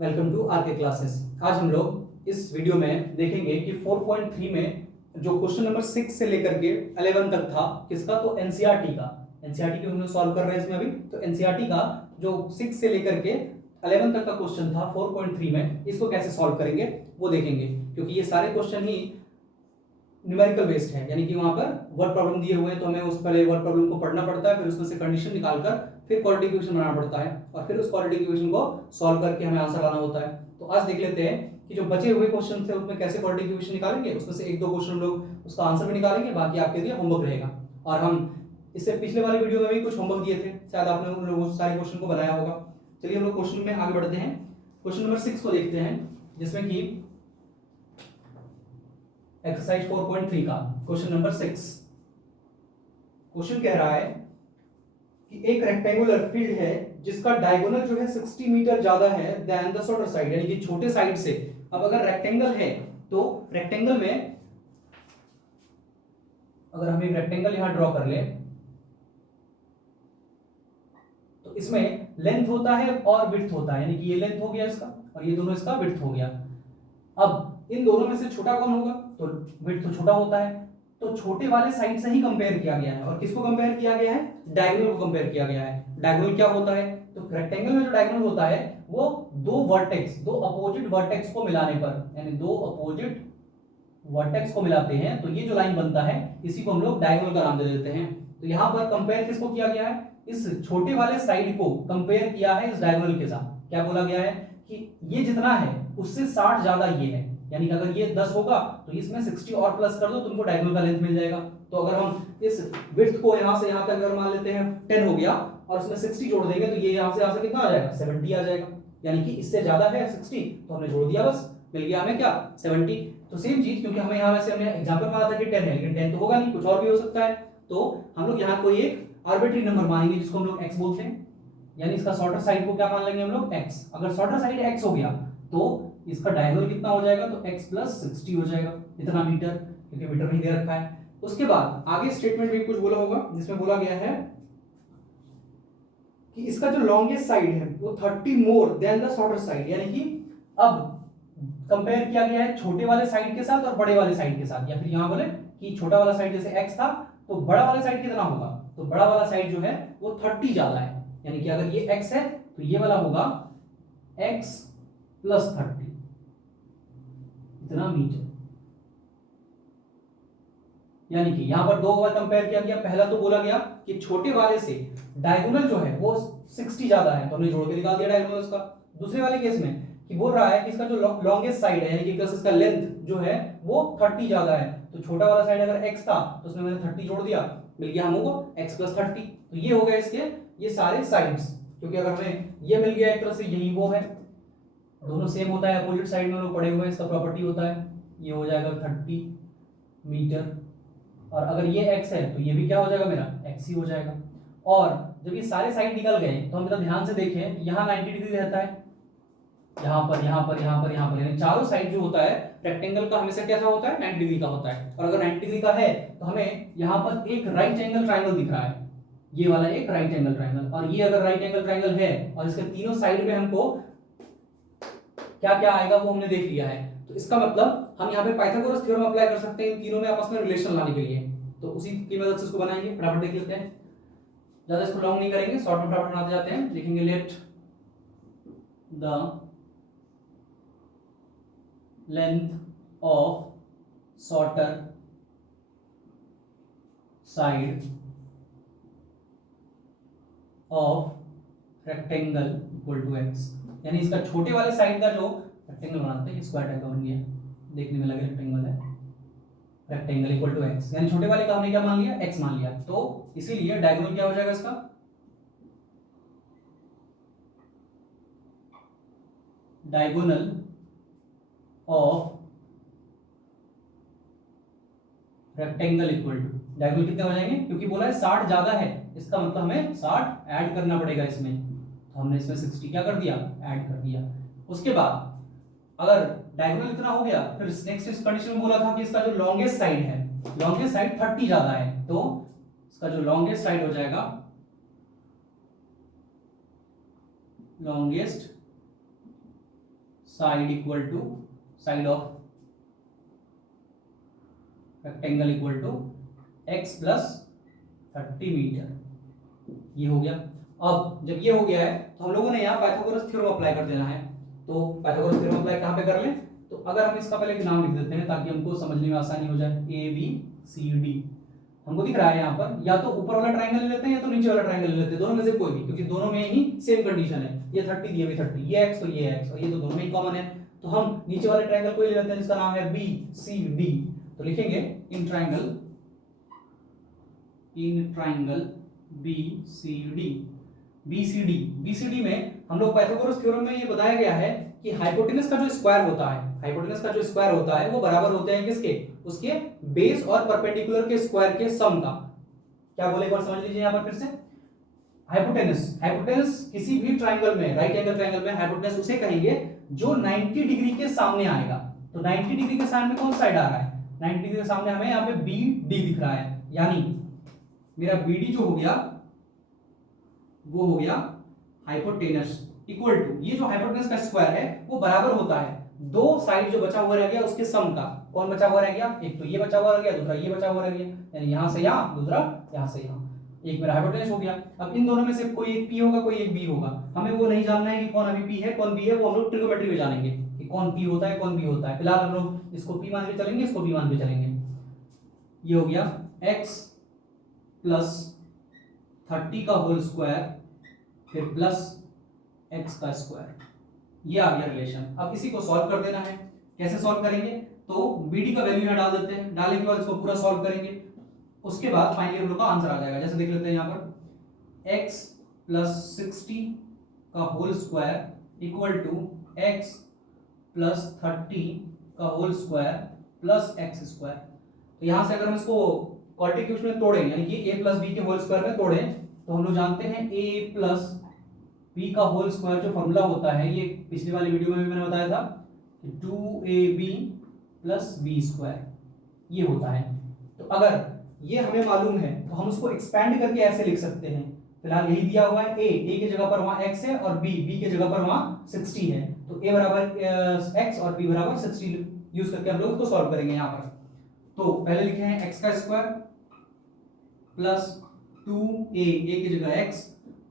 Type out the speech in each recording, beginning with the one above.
Welcome to are के classes. आज हम लोग इस वीडियो में देखेंगे कि 4.3 में जो क्वेश्चन नंबर 6 से लेकर के 11 तक था किसका, तो एनसीईआरटी का। एनसीईआरटी की हम लोग सॉल्व कर रहे हैं इसमें अभी। तो एनसीईआरटी का जो 6 से लेकर के 11 तक का क्वेश्चन था 4.3 में, इसको कैसे सॉल्व करेंगे वो देखेंगे, क्योंकि ये सारे क्वेश्चन ही न्यूमेरिकल बेस्ड है, यानी कि वहां पर वर्ड प्रॉब्लम दिए हुए हैं तो हमें उस पहले वर्ड प्रॉब्लम को पढ़ना पड़ता है, फिर उसमें से कंडीशन निकालकर फिर क्वाड्रेटिक इक्वेशन बनाना पड़ता है और फिर उस क्वाड्रेटिक इक्वेशन को सॉल्व करके हमें आंसर लाना होता है। तो आज देख लेते हैं कि जो बचे हुए क्वेश्चन थे उसमें कैसे क्वाड्रेटिक इक्वेशन निकालेंगे। उसमें से एक दो क्वेश्चन लोग उसका आंसर भी निकालेंगे, बाकी आपके लिए होमवर्क रहेगा। और हम इससे पिछले वाले वीडियो में भी कुछ होमवर्क दिए थे, शायद आपने उन लोगों सारे क्वेश्चन को बनाया होगा। चलिए हम लोग क्वेश्चन में आगे बढ़ते हैं। क्वेश्चन नंबर 6 को देखते हैं, जिसमें कि एक्सरसाइज 4.3 का क्वेश्चन नंबर 6। क्वेश्चन कह रहा है कि एक रेक्टेंगुलर फील्ड है जिसका डायगोनल जो है 60 मीटर ज्यादा है देन द शॉर्टर साइड, यानी कि छोटे साइड से। अब अगर रेक्टेंगल है तो रेक्टेंगल में अगर हम एक रेक्टेंगल यहां ड्रॉ कर ले तो इसमें लेंथ होता है और विड्थ होता है, यानी कि ये लेंथ हो गया इसका और ये दोनों इसका विड्थ हो गया। अब इन दोनों में से छोटा कौन होगा, तो विड्थ तो छोटा होता है, तो छोटे वाले साइड से ही कंपेयर किया गया है। और किसको कंपेयर किया गया है, डायगोनल को कंपेयर किया गया है। डायगोनल क्या होता है, तो रेक्टेंगल में जो डायगोनल होता है वो दो वर्टेक्स, दो अपोजिट वर्टेक्स को मिलाने पर, यानी दो अपोजिट वर्टेक्स को मिलाते हैं तो ये जो लाइन बनता है इसी को हम लोग डायगोनल का नाम दे देते हैं। तो यहां पर कंपेयर किसको किया गया है, इस छोटे वाले साइड को कंपेयर किया है इस डायगोनल के साथ। क्या बोला गया है कि ये जितना है उससे 60 ज्यादा ये है, यानी कि अगर ये 10 होगा तो इसमें 60 और प्लस कर दो, तुमको डायगोनल का लेंथ मिल जाएगा। तो अगर हम इस विड्थ को यहां से यहां तक अगर मान लेते हैं 10 हो गया और उसमें 60 जोड़ देंगे तो ये यहां से कितना आ जाएगा, 70 आ जाएगा। यानी कि इससे ज्यादा है 60 तो हमने जोड़ दिया, बस मिल गया हमें क्या, 70। तो सेम चीज, क्योंकि हमें यहां वैसे हमने एग्जांपल माना था कि 10 है, लेकिन 10 तो होगा नहीं, कुछ और भी हो सकता है। तो हम लोग यहां कोई एक आर्बिट्री नंबर मानेंगे जिसको हम लोग x बोलते हैं, यानी इसका शॉर्टर साइड को क्या मान लेंगे हम लोग, x। अगर शॉर्टर साइड x हो गया तो इसका डायगोनल कितना हो जाएगा, तो x प्लस 60 हो जाएगा, इतना मीटर, क्योंकि मीटर में दे रखा है। उसके बाद आगे स्टेटमेंट में कुछ बोला होगा जिसमें बोला गया है कि इसका जो लॉन्गेस्ट साइड है वो 30 more than the shorter side, यानी कि अब कंपेयर किया गया है छोटे वाले साइड के साथ और बड़े वाले साइड के साथ। या फिर यहां बोले कि छोटा वाला साइड जैसे x था तो बड़ा वाला साइड कितना होगा, तो बड़ा वाला साइड जो है वो 30 ज्यादा है, यानी कि अगर ये x है तो ये वाला होगा x प्लस 30, इतना मीटर। यानी कि यहां पर दो बार कंपेयर किया गया। पहला तो बोला गया कि छोटे वाले से डायगोनल जो है वो 60 ज्यादा है तो हमने जोड़ के निकाल दिया डायगोनल उसका। दूसरे वाले केस में कि बोल रहा है कि इसका जो लॉन्गेस्ट साइड है, यानी कि इसका लेंथ जो है वो 30 ज्यादा है, तो छोटा वाला साइड अगर x था तो उसमें मैंने 30 जोड़ दिया, मिल गया हमको x प्लस 30। तो ये हो गया इसके ये सारे साइड्स, क्योंकि अगर हमें ये मिल गया एक तरह से यही वो है, दोनों सेम होता है, अपोजिट साइड में लोग पड़े हुए हैं, इसका प्रॉपर्टी होता है। ये हो जाएगा 30 मीटर, और अगर ये x है तो ये भी क्या हो जाएगा मेरा x ही हो जाएगा। और जब ये सारे साइड निकल गए तो हम जरा ध्यान से देखें, यहाँ 90 डिग्री रहता है, यहाँ पर यहाँ पर यहाँ पर यहाँ पर, यानी चारों साइड जो होता है रेक्टेंगल का हमेशा कैसा होता है, 90 डिग्री का होता है। और अगर 90 डिग्री का है तो हमें यहाँ पर एक राइट एंगल ट्राइंगल दिख रहा है, ये वाला एक राइट एंगल ट्राइंगल। और ये अगर राइट एंगल ट्राइंगल है और इसके तीनों साइड में हमको क्या क्या आएगा वो हमने देख लिया है, तो इसका मतलब हम यहाँ पे पाइथागोरस थ्योरम अप्लाई कर सकते हैं इन तीनों में आपस में रिलेशन लाने के लिए। तो उसी की मदद से इसको बनाएंगे, फटाफट देख लेते हैं, ज्यादा इसको लॉन्ग नहीं करेंगे, शॉर्ट में फटाफट बनाते जाते हैं। लिखेंगे let the length of shorter side of rectangle equal to x, यानी इसका छोटे वाले साइड का जो रेक्टेंगल बनाते हैं ये स्क्वायर टाइप का बन गया, देखने में लगे रेक्टेंगल है, रेक्टेंगल इक्वल टू x, यानी छोटे वाले का हमने क्या मान लिया, x मान लिया। तो इसीलिए डायगोनल क्या हो जाएगा इसका, diagonal of rectangle equal to, diagonal कितने हो जाएंगे, क्योंकि बोला है 60 ज्यादा है, इसका मतलब हमें 60 ऐड करना पड़ेगा इसमें, तो हमने इसमें 60 क्या कर दिया, ऐड कर दिया। उसके बाद अगर डायगोनल इतना हो गया, फिर नेक्स्ट इस कंडीशन में बोला था कि इसका जो लॉन्गेस्ट साइड है, लॉन्गेस्ट साइड 30 ज्यादा है, तो इसका जो लॉन्गेस्ट साइड हो जाएगा, longest side equal to side of rectangle equal to x plus 30 metre. ये हो गया। अब जब ये हो गया है तो हम लोगों ने यहाँ पाइथागोरस थ्योरम अप्लाई कर देना है। तो पाइथागोरस थ्योरम अप्लाई कहाँ पे कर लें? तो अगर हम इसका पहले एक नाम लिख देते हैं ताकि हमको समझने में आसानी हो जाए। ए बी सी डी हमको दिख रहा है यहाँ पर, या तो ऊपर वाला ट्रायंगल ले लेते हैं या तो नीचे वाला ट्रायंगल ले लेते हैं, दोनों में से कोई भी, क्योंकि दोनों में ही सेम कंडीशन है। ये 30 ये भी 30, ये x तो ये x, और ये तो दोनों में ही कॉमन है। तो हम नीचे वाले ट्रायंगल को ले लेते हैं जिसका नाम है बी सी डी। तो लिखेंगे in triangle B C D. BCD में हम लोग पाइथागोरस थ्योरम में ये बताया गया है कि हाइपोटेनस का जो स्क्वायर होता है वो बराबर होते हैं किसके? उसके बेस और परपेंडिकुलर के स्क्वायर के सम का। क्या बोले एक बार समझ लीजिए यहाँ पर फिर से। हाइपोटेनस किसी भी ट्रायंगल में, राइट एंगल ट्रायंगल में हाइपोटेनस उसे कहेंगे जो 90 डिग्री के सामने आएगा। तो 90 डिग्री के सामने कौन साइड आ रहा है? 90 डिग्री के सामने हमें यहाँ पे बी डी दिख रहा है, यानी मेरा बी डी जो हो गया वो हो गया हाइपोटेनस इक्वल टू, ये जो हाइपोटेनस का स्क्वायर है वो बराबर होता है दो साइड जो बचा हुआ रह गया उसके सम का। कौन बचा हुआ रह गया? एक तो ये बचा हुआ रह गया, दूसरा ये बचा हुआ रह गया, यानी यहां से यहां, दूसरा यहां से यहां। एक मेरा हाइपोटेनस हो गया। अब इन दोनों में से कोई एक p होगा, कोई एक b होगा। हमें वो नहीं जानना है कि कौन अभी p है कौन b है, वो हम लोग ट्रिग्नोमेट्री में जानेंगे कि कौन p होता है कौन b होता है। फिलहाल हम लोग इसको p मान के चलेंगे, इसको b मान के चलेंगे। ये हो गया x प्लस 30 का होल स्क्वायर फिर प्लस x का स्क्वायर, ये आ गया रिलेशन। अब इसी को सॉल्व कर देना है। कैसे सॉल्व करेंगे? तो bd का वैल्यू यहां डाल देते हैं, डालने के बाद इसको पूरा सॉल्व करेंगे, उसके बाद फाइनली हम लोग का आंसर आ जाएगा। जैसे देख लेते हैं यहाँ पर x प्लस 60 का whole square equal to x plus 30 का whole square plus x square. तो यहाँ से अगर हम इसको क्वाड्रेटिक में तोड़ें, यानी कि a प्लस बी के होल स्क्वायर में तोड़ें, तो हम लोग जानते हैं a प्लस b का होल स्क्वायर जो फॉर्मूला होता है, ये पिछली वाली वीडियो में भी मैंने बताया था, 2ab प्लस बी स्क्वायर ये होता है। तो अगर ये हमें मालूम है तो हम उसको एक्सपेंड करके ऐसे लिख सकते हैं। फिलहाल यही दिया हुआ है, a के जगह पर वहां x है और b के जगह पर वहां 60 है। तो a बराबर x और b बराबर 60 यूज करके हम लोग इसको सॉल्व करेंगे यहाँ पर। तो पहले लिखे हैं x का स्क्वायर प्लस 2a की जगह x,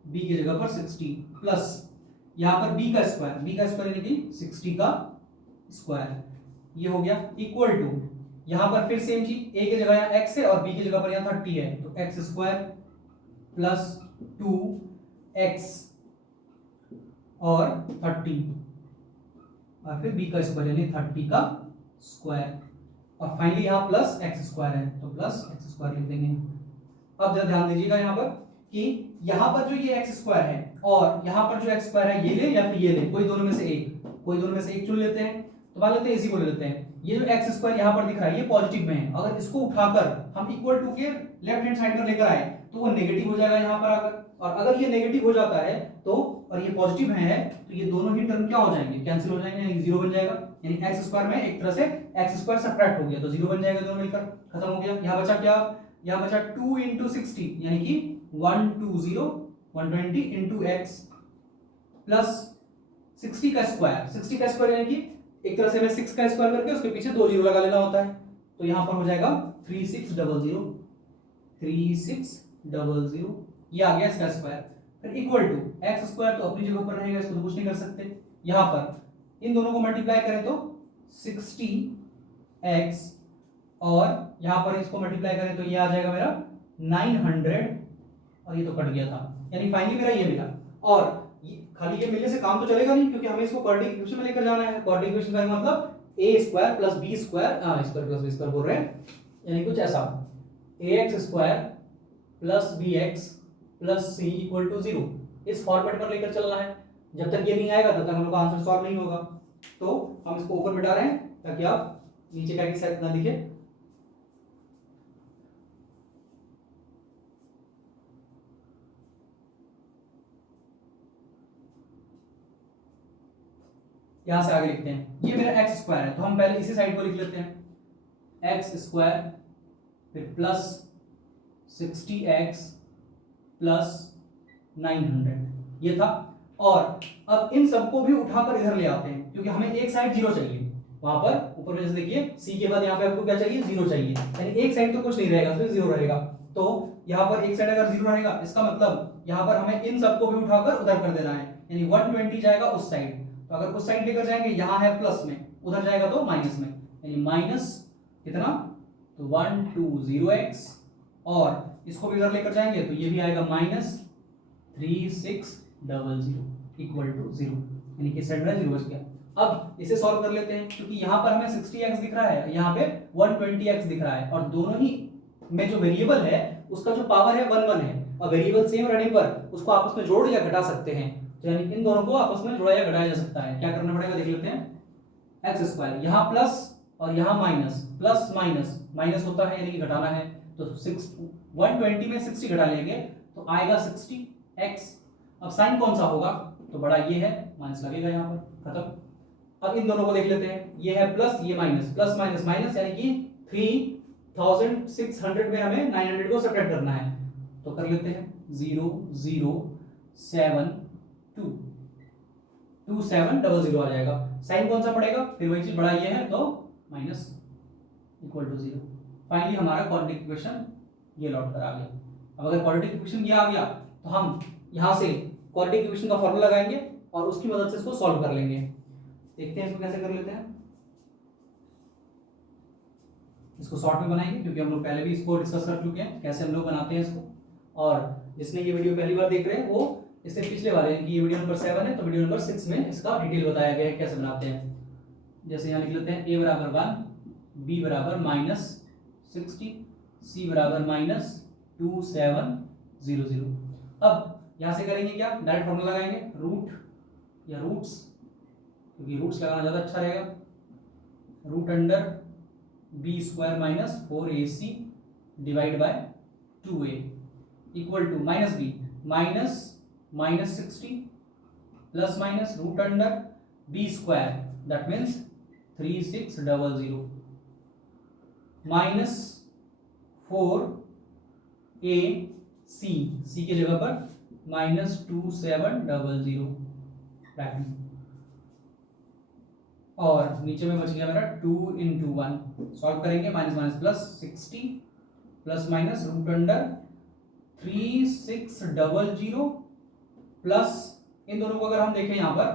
b की जगह पर 60 प्लस यहाँ पर b का स्क्वायर यानी कि 60 का स्क्वायर, ये हो गया इक्वल टू, यहां पर फिर सेम चीज, a की जगह यहाँ x है और b की जगह पर यहाँ 30 है, तो x स्क्वायर प्लस 2x और 30 और फिर b का स्क्वायर यानी 30 का स्क्वायर, और फाइनली यहाँ प्लस x स्क्वायर है तो प्लस x स्क्वायर लिख देंगे। अब जरा ध्यान दीजिएगा यहाँ पर कि यहाँ पर जो ये x स्क्वायर है और यहाँ पर जो x स्क्वायर है, ये ले या फिर ये ले, कोई दोनों में से एक चुन लेते हैं। तो मान लेते हैं इसी को ले लेते हैं। ये जो x स्क्वायर यहाँ पर दिख रहा है ये पॉजिटिव में है, अगर इसको उठाकर हम इक्वल टू के लेफ्ट हैंड साइड पर लेकर आए तो वो नेगेटिव हो जाएगा यहाँ पर आकर, और अगर ये नेगेटिव हो जाता है तो, और ये पॉजिटिव है तो ये दोनों ही टर्म क्या हो जाएंगे? कैंसिल हो जाएंगे, यानी जीरो बन जाएगा। यानी x स्क्वायर में एक तरह से x स्क्वायर सब्ट्रैक्ट हो गया तो जीरो बन जाएगा, दोनों मिलकर खत्म हो गया। यहाँ बचा क्या? यहाँ बचा 2 into 60 यानी कि 120 into x प्लस 60 का स्क्वायर यानी कि एक तरह से हमें 6 का स्क्वायर करके उसके पीछे 2 जीरो लगा लेना होता है। तो यहाँ पर हो जाएगा 3600, ये आ गया इसका स्क्वायर। फिर इक्वल टू x स्क्वायर तो अपनी जगह पर रहेगा, इसको तो कुछ नहीं कर सकते। यहाँ पर इन दोनों को मल्टीप्लाई करें तो 60x और यहाँ पर इसको मल्टीप्लाई करें तो ये आ जाएगा मेरा 900, और ये तो कट गया था, यानी फाइनली मेरा ये मिला। और खाली ये मिलने से काम तो चलेगा नहीं, क्योंकि हमें इसको क्वाड्रेटिक इक्वेशन में लेकर जाना है। क्वाड्रेटिक इक्वेशन का मतलब a square plus b square, square plus b square बोल रहे हैं, यानी कुछ ऐसा ax square plus bx plus c equal to 0, इस फॉर्मेट पर लेकर चलना है। जब तक ये नहीं आएगा तब तक हम लोग का आंसर सॉल्व नहीं होगा। तो हम इसको ऊपर बिठा रहे हैं ताकि आप नीचे का की साइड ना दिखे। यहां से आगे लिखते हैं, ये मेरा x स्क्वायर है तो हम पहले इसी साइड को लिख लेते हैं, x स्क्वायर फिर प्लस 60x प्लस 900, ये था। और अब इन सबको भी उठाकर इधर ले आते हैं, क्योंकि हमें एक साइड 0 चाहिए। वहां पर ऊपर में जैसे देखिए c के बाद यहाँ पे आपको क्या चाहिए, 0 चाहिए, यानी एक साइड तो कुछ नहीं रहेगा, सिर्फ 0 रहेगा। तो यहाँ पर एक साइड अगर 0 रहेगा, इसका मतलब यहाँ पर हमें इन सबको भी उठाकर उधर कर देना है, यानी 120 जाएगा उस साइड। तो अगर उस साइड लेकर जाएंगे, यहाँ है प्लस में, उधर जाएगा तो माइनस में, यानी माइनस कितना, तो 120x, और इसको भी इधर लेकर जाएंगे तो ये भी आएगा माइनस 3600 इक्वल टू 0, यानी कि साइड में 0 बच गया। अब इसे सॉल्व कर लेते हैं, क्योंकि यहाँ पर हमें 60x दिख रहा है, यहाँ पे 120x दिख रहा है, और दोनों ही में जो वेरिएबल है उसका जो पावर है 1 1 है, और वेरिएबल सेम रहने पर उसको आपस में जोड़ या घटा सकते हैं। तो यानी इन दोनों को आपस में जोड़ा या घटाया जा सकता है। क्या करना पड़ेगा देख लेते हैं। एक्स स्क्वायर, यहाँ प्लस और यहाँ माइनस, प्लस माइनस माइनस होता है, यानी कि घटाना है, तो 120 में 60 घटा लेंगे तो आएगा 60x। अब साइन कौन सा होगा, तो बड़ा ये है, माइनस लगेगा यहाँ पर, खत्म। अब इन दोनों को देख लेते हैं, ये है प्लस, ये माइनस, प्लस माइनस माइनस, यानी कि 3600 में हमें 900 को सब्ट्रैक्ट करना है। तो कर लेते हैं 0 0 7 2 2700 आ जाएगा। साइन कौन सा पड़ेगा, फिर वही चीज, बड़ा ये है तो माइनस इक्वल टू 0। फाइनली हमारा क्वाड्रेटिक इक्वेशन ये लौट कर आ गया। अब अगर क्वाड्रेटिक इक्वेशन ये आ गया तो हम यहाँ से क्वाड्रेटिक इक्वेशन का फॉर्मूला लगाएंगे और उसकी मदद से इसको सॉल्व कर लेंगे। देखते हैं इसको कैसे कर लेते हैं। इसको शॉर्ट में बनाएंगे, क्योंकि हम लोग पहले भी इसको डिस्कस कर चुके हैं कैसे हम लोग बनाते हैं इसको, और जिसने ये वीडियो पहली बार देख रहे हैं वो इससे पिछले वाले, यानी कि ये वीडियो नंबर 7 है, तो वीडियो नंबर 6 में इसका डिटेल बताया गया है कैसे बनाते हैं। जैसे यहाँ लिख लेते हैं a बराबर 1, b बराबर -60, c बराबर -2700। अब यहाँ से करेंगे क्या, डायरेक्ट फॉर्मूला लगाएंगे, रूट या रूट्स, क्योंकि रूट्स लगाना ज़्यादा अच्छा रहेगा, root under b square minus 4ac divide by 2a equal to minus b minus 60 plus minus root under b square, that means 3600 minus 4ac, c की जगह पर -2700 ब्रैकेट, और नीचे में बच गया मेरा 2 × 1। सॉल्व करेंगे, minus minus plus 60 plus minus root under 3600 plus, इन दोनों को अगर हम देखें यहाँ पर,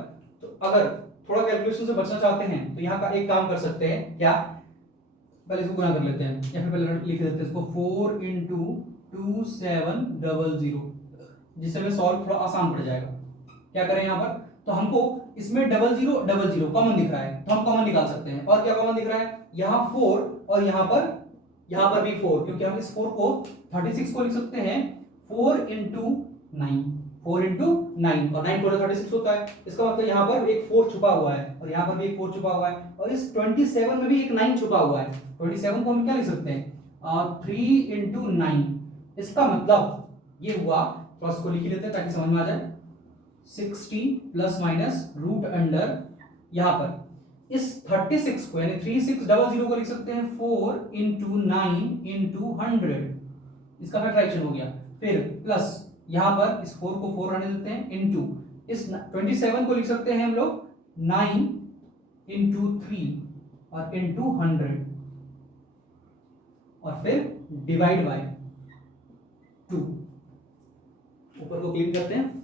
तो अगर थोड़ा कैलकुलेशन से बचना चाहते हैं तो यहाँ का एक काम कर सकते हैं, क्या, पहले इसको गुना कर लेते हैं, या फिर पहले लिख देते हैं इसको 4 × 2700, जिससे हमें सॉल्व थोड़ा आसान पड़ जाएगा। क्या करें यहाँ पर, तो हमको इसमें 0000 कॉमन दिख रहा है, तो हम कॉमन निकाल सकते हैं। और क्या कॉमन दिख रहा है, यहाँ 4 और यहाँ पर भी 4, क्योंकि हम इस 4 को 36 को लिख सकते हैं 4 × 9, 4 × 9, और 9 4 36 होता है। इसका मतलब यहाँ पर एक 4 छुपा हुआ है, और यहाँ पर भी एक 4 छुपा हुआ है, और इस 27 में भी एक 9 छुपा हुआ है। 27 को हम क्या लिख सकते हैं, 3 × 9। इसका मतलब ये हुआ, तो इसको लिख लेते हैं ताकि समझ में आ जाए, 60 प्लस माइनस रूट अंडर, यहाँ पर इस 36 को यानी 3600 को लिख सकते हैं 4 × 9 × 100, इसका फैक्टराइजेशन हो गया। फिर प्लस यहाँ पर इस 4 को 4 रहने देते हैं, इनटू इस 27 को लिख सकते हैं हम लोग 9 × 3 और इनटू 100, और फिर डिवाइड बाय 2। ऊपर को क्लिक करते हैं,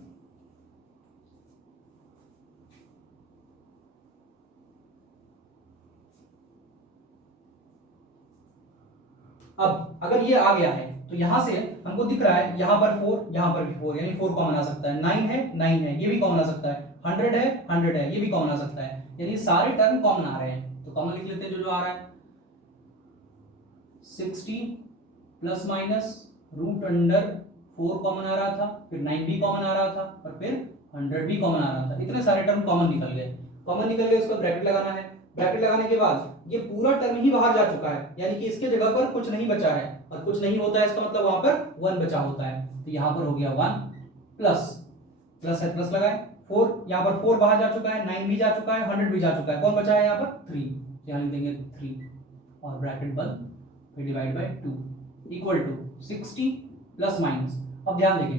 अब अगर ये आ गया है तो यहां से हमको दिख रहा है यहाँ पर 4, यहाँ पर भी 4, यानी 4 कॉमन आ सकता है, 9 है 9 है, ये भी कॉमन आ सकता है, 100 है 100 है, ये भी कॉमन आ सकता है, यानी सारे टर्म कॉमन आ रहे हैं। तो कॉमन लिख लेते हैं जो जो आ रहा है, 60 plus minus root under 4 common आ रहा था, फिर 9 भी कॉमन आ रहा था, और फिर 100 भी कॉमन आ रहा था। इतने सारे टर्म कॉमन निकल गए। कॉमन निकल गए, उसको ब्रैकेट लगाना है, ब्रैकेट लगाने के बाद ये पूरा टर्म ही बाहर जा चुका है, यानी कि इसके जगह पर कुछ नहीं बचा है, और कुछ नहीं होता है इसका मतलब वहां पर 1 बचा होता है। तो यहाँ पर हो गया 1 प्लस प्लस है, प्लस लगाए 4, यहाँ पर 4 बाहर जा चुका है, 9 भी जा चुका है, 100 भी जा चुका है, कौन बचा है यहाँ पर 3, यहाँ लिख देंगे 3 और ब्रैकेट बंद, फिर divide by 2 equal to 60 plus minus. अब ध्यान देंगे,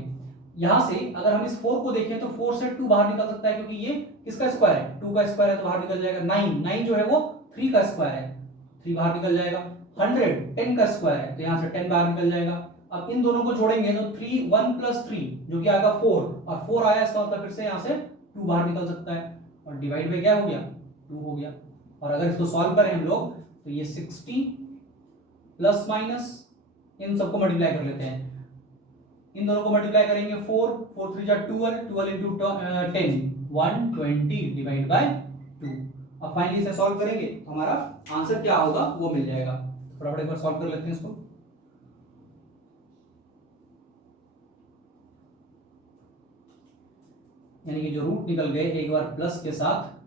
यहां से अगर हम इस 4 को देखें तो 4 से 2 बाहर निकल सकता है, क्योंकि ये किसका स्क्वायर है, 2 का स्क्वायर है, तो बाहर निकल जाएगा। 9 जो है वो 3 का स्क्वायर है, 3 बाहर निकल जाएगा। 100 10 का स्क्वायर है, तो यहां से 10 बाहर निकल जाएगा। अब इन दोनों को जोड़ेंगे तो 3 1 + 3 जो कि आएगा 4, और 4 आया, इसका मतलब फिर से यहां से 2 बाहर निकल सकता है, और डिवाइड में क्या हो गया, 2 हो गया। और अगर इसको सॉल्व करें हम लोग तो ये 60 प्लस माइनस इन सबको मल्टीप्लाई कर लेते हैं, इन दोनों को मल्टीप्लाई करेंगे 4 4 3 जा 12 12 into 10 120 डिवाइड बाय 2। अब फाइनली इसे सॉल्व करेंगे तो हमारा आंसर क्या होगा वो मिल जाएगा। फटाफट एक बार सॉल्व कर लेते हैं इसको। यानी कि जो रूट निकल गए, एक बार प्लस के साथ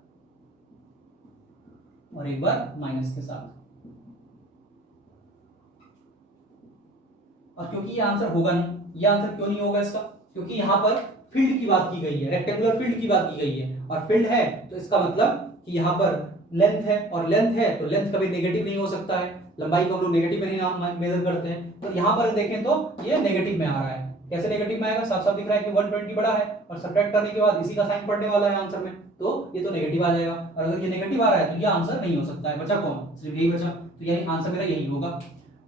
और एक बार माइनस के साथ। और क्योंकि ये आंसर होगा नहीं, ये आंसर क्यों नहीं होगा इसका, क्योंकि यहां पर फील्ड की बात की गई है, रेक्टेंगुलर फील्ड की बात की गई है, और फील्ड है तो इसका मतलब कि यहां पर लेंथ है, और लेंथ है तो लेंथ कभी नेगेटिव नहीं हो सकता है, लंबाई को हम लोग नेगेटिव में नहीं मेजर करते हैं। तो यहां पर देखें तो ये नेगेटिव में आ रहा है। कैसे नेगेटिव में आएगा, साफ साफ दिख रहा है कि 120 बड़ा है, और सब्ट्रैक्ट करने के बाद इसी का साइन पड़ने वाला है आंसर में, तो ये तो नेगेटिव आ जाएगा। और अगर ये नेगेटिव आ रहा है तो ये आंसर नहीं हो सकता है। बचा कौन, सिर्फ यही बचा, तो यानी आंसर मेरा यही होगा।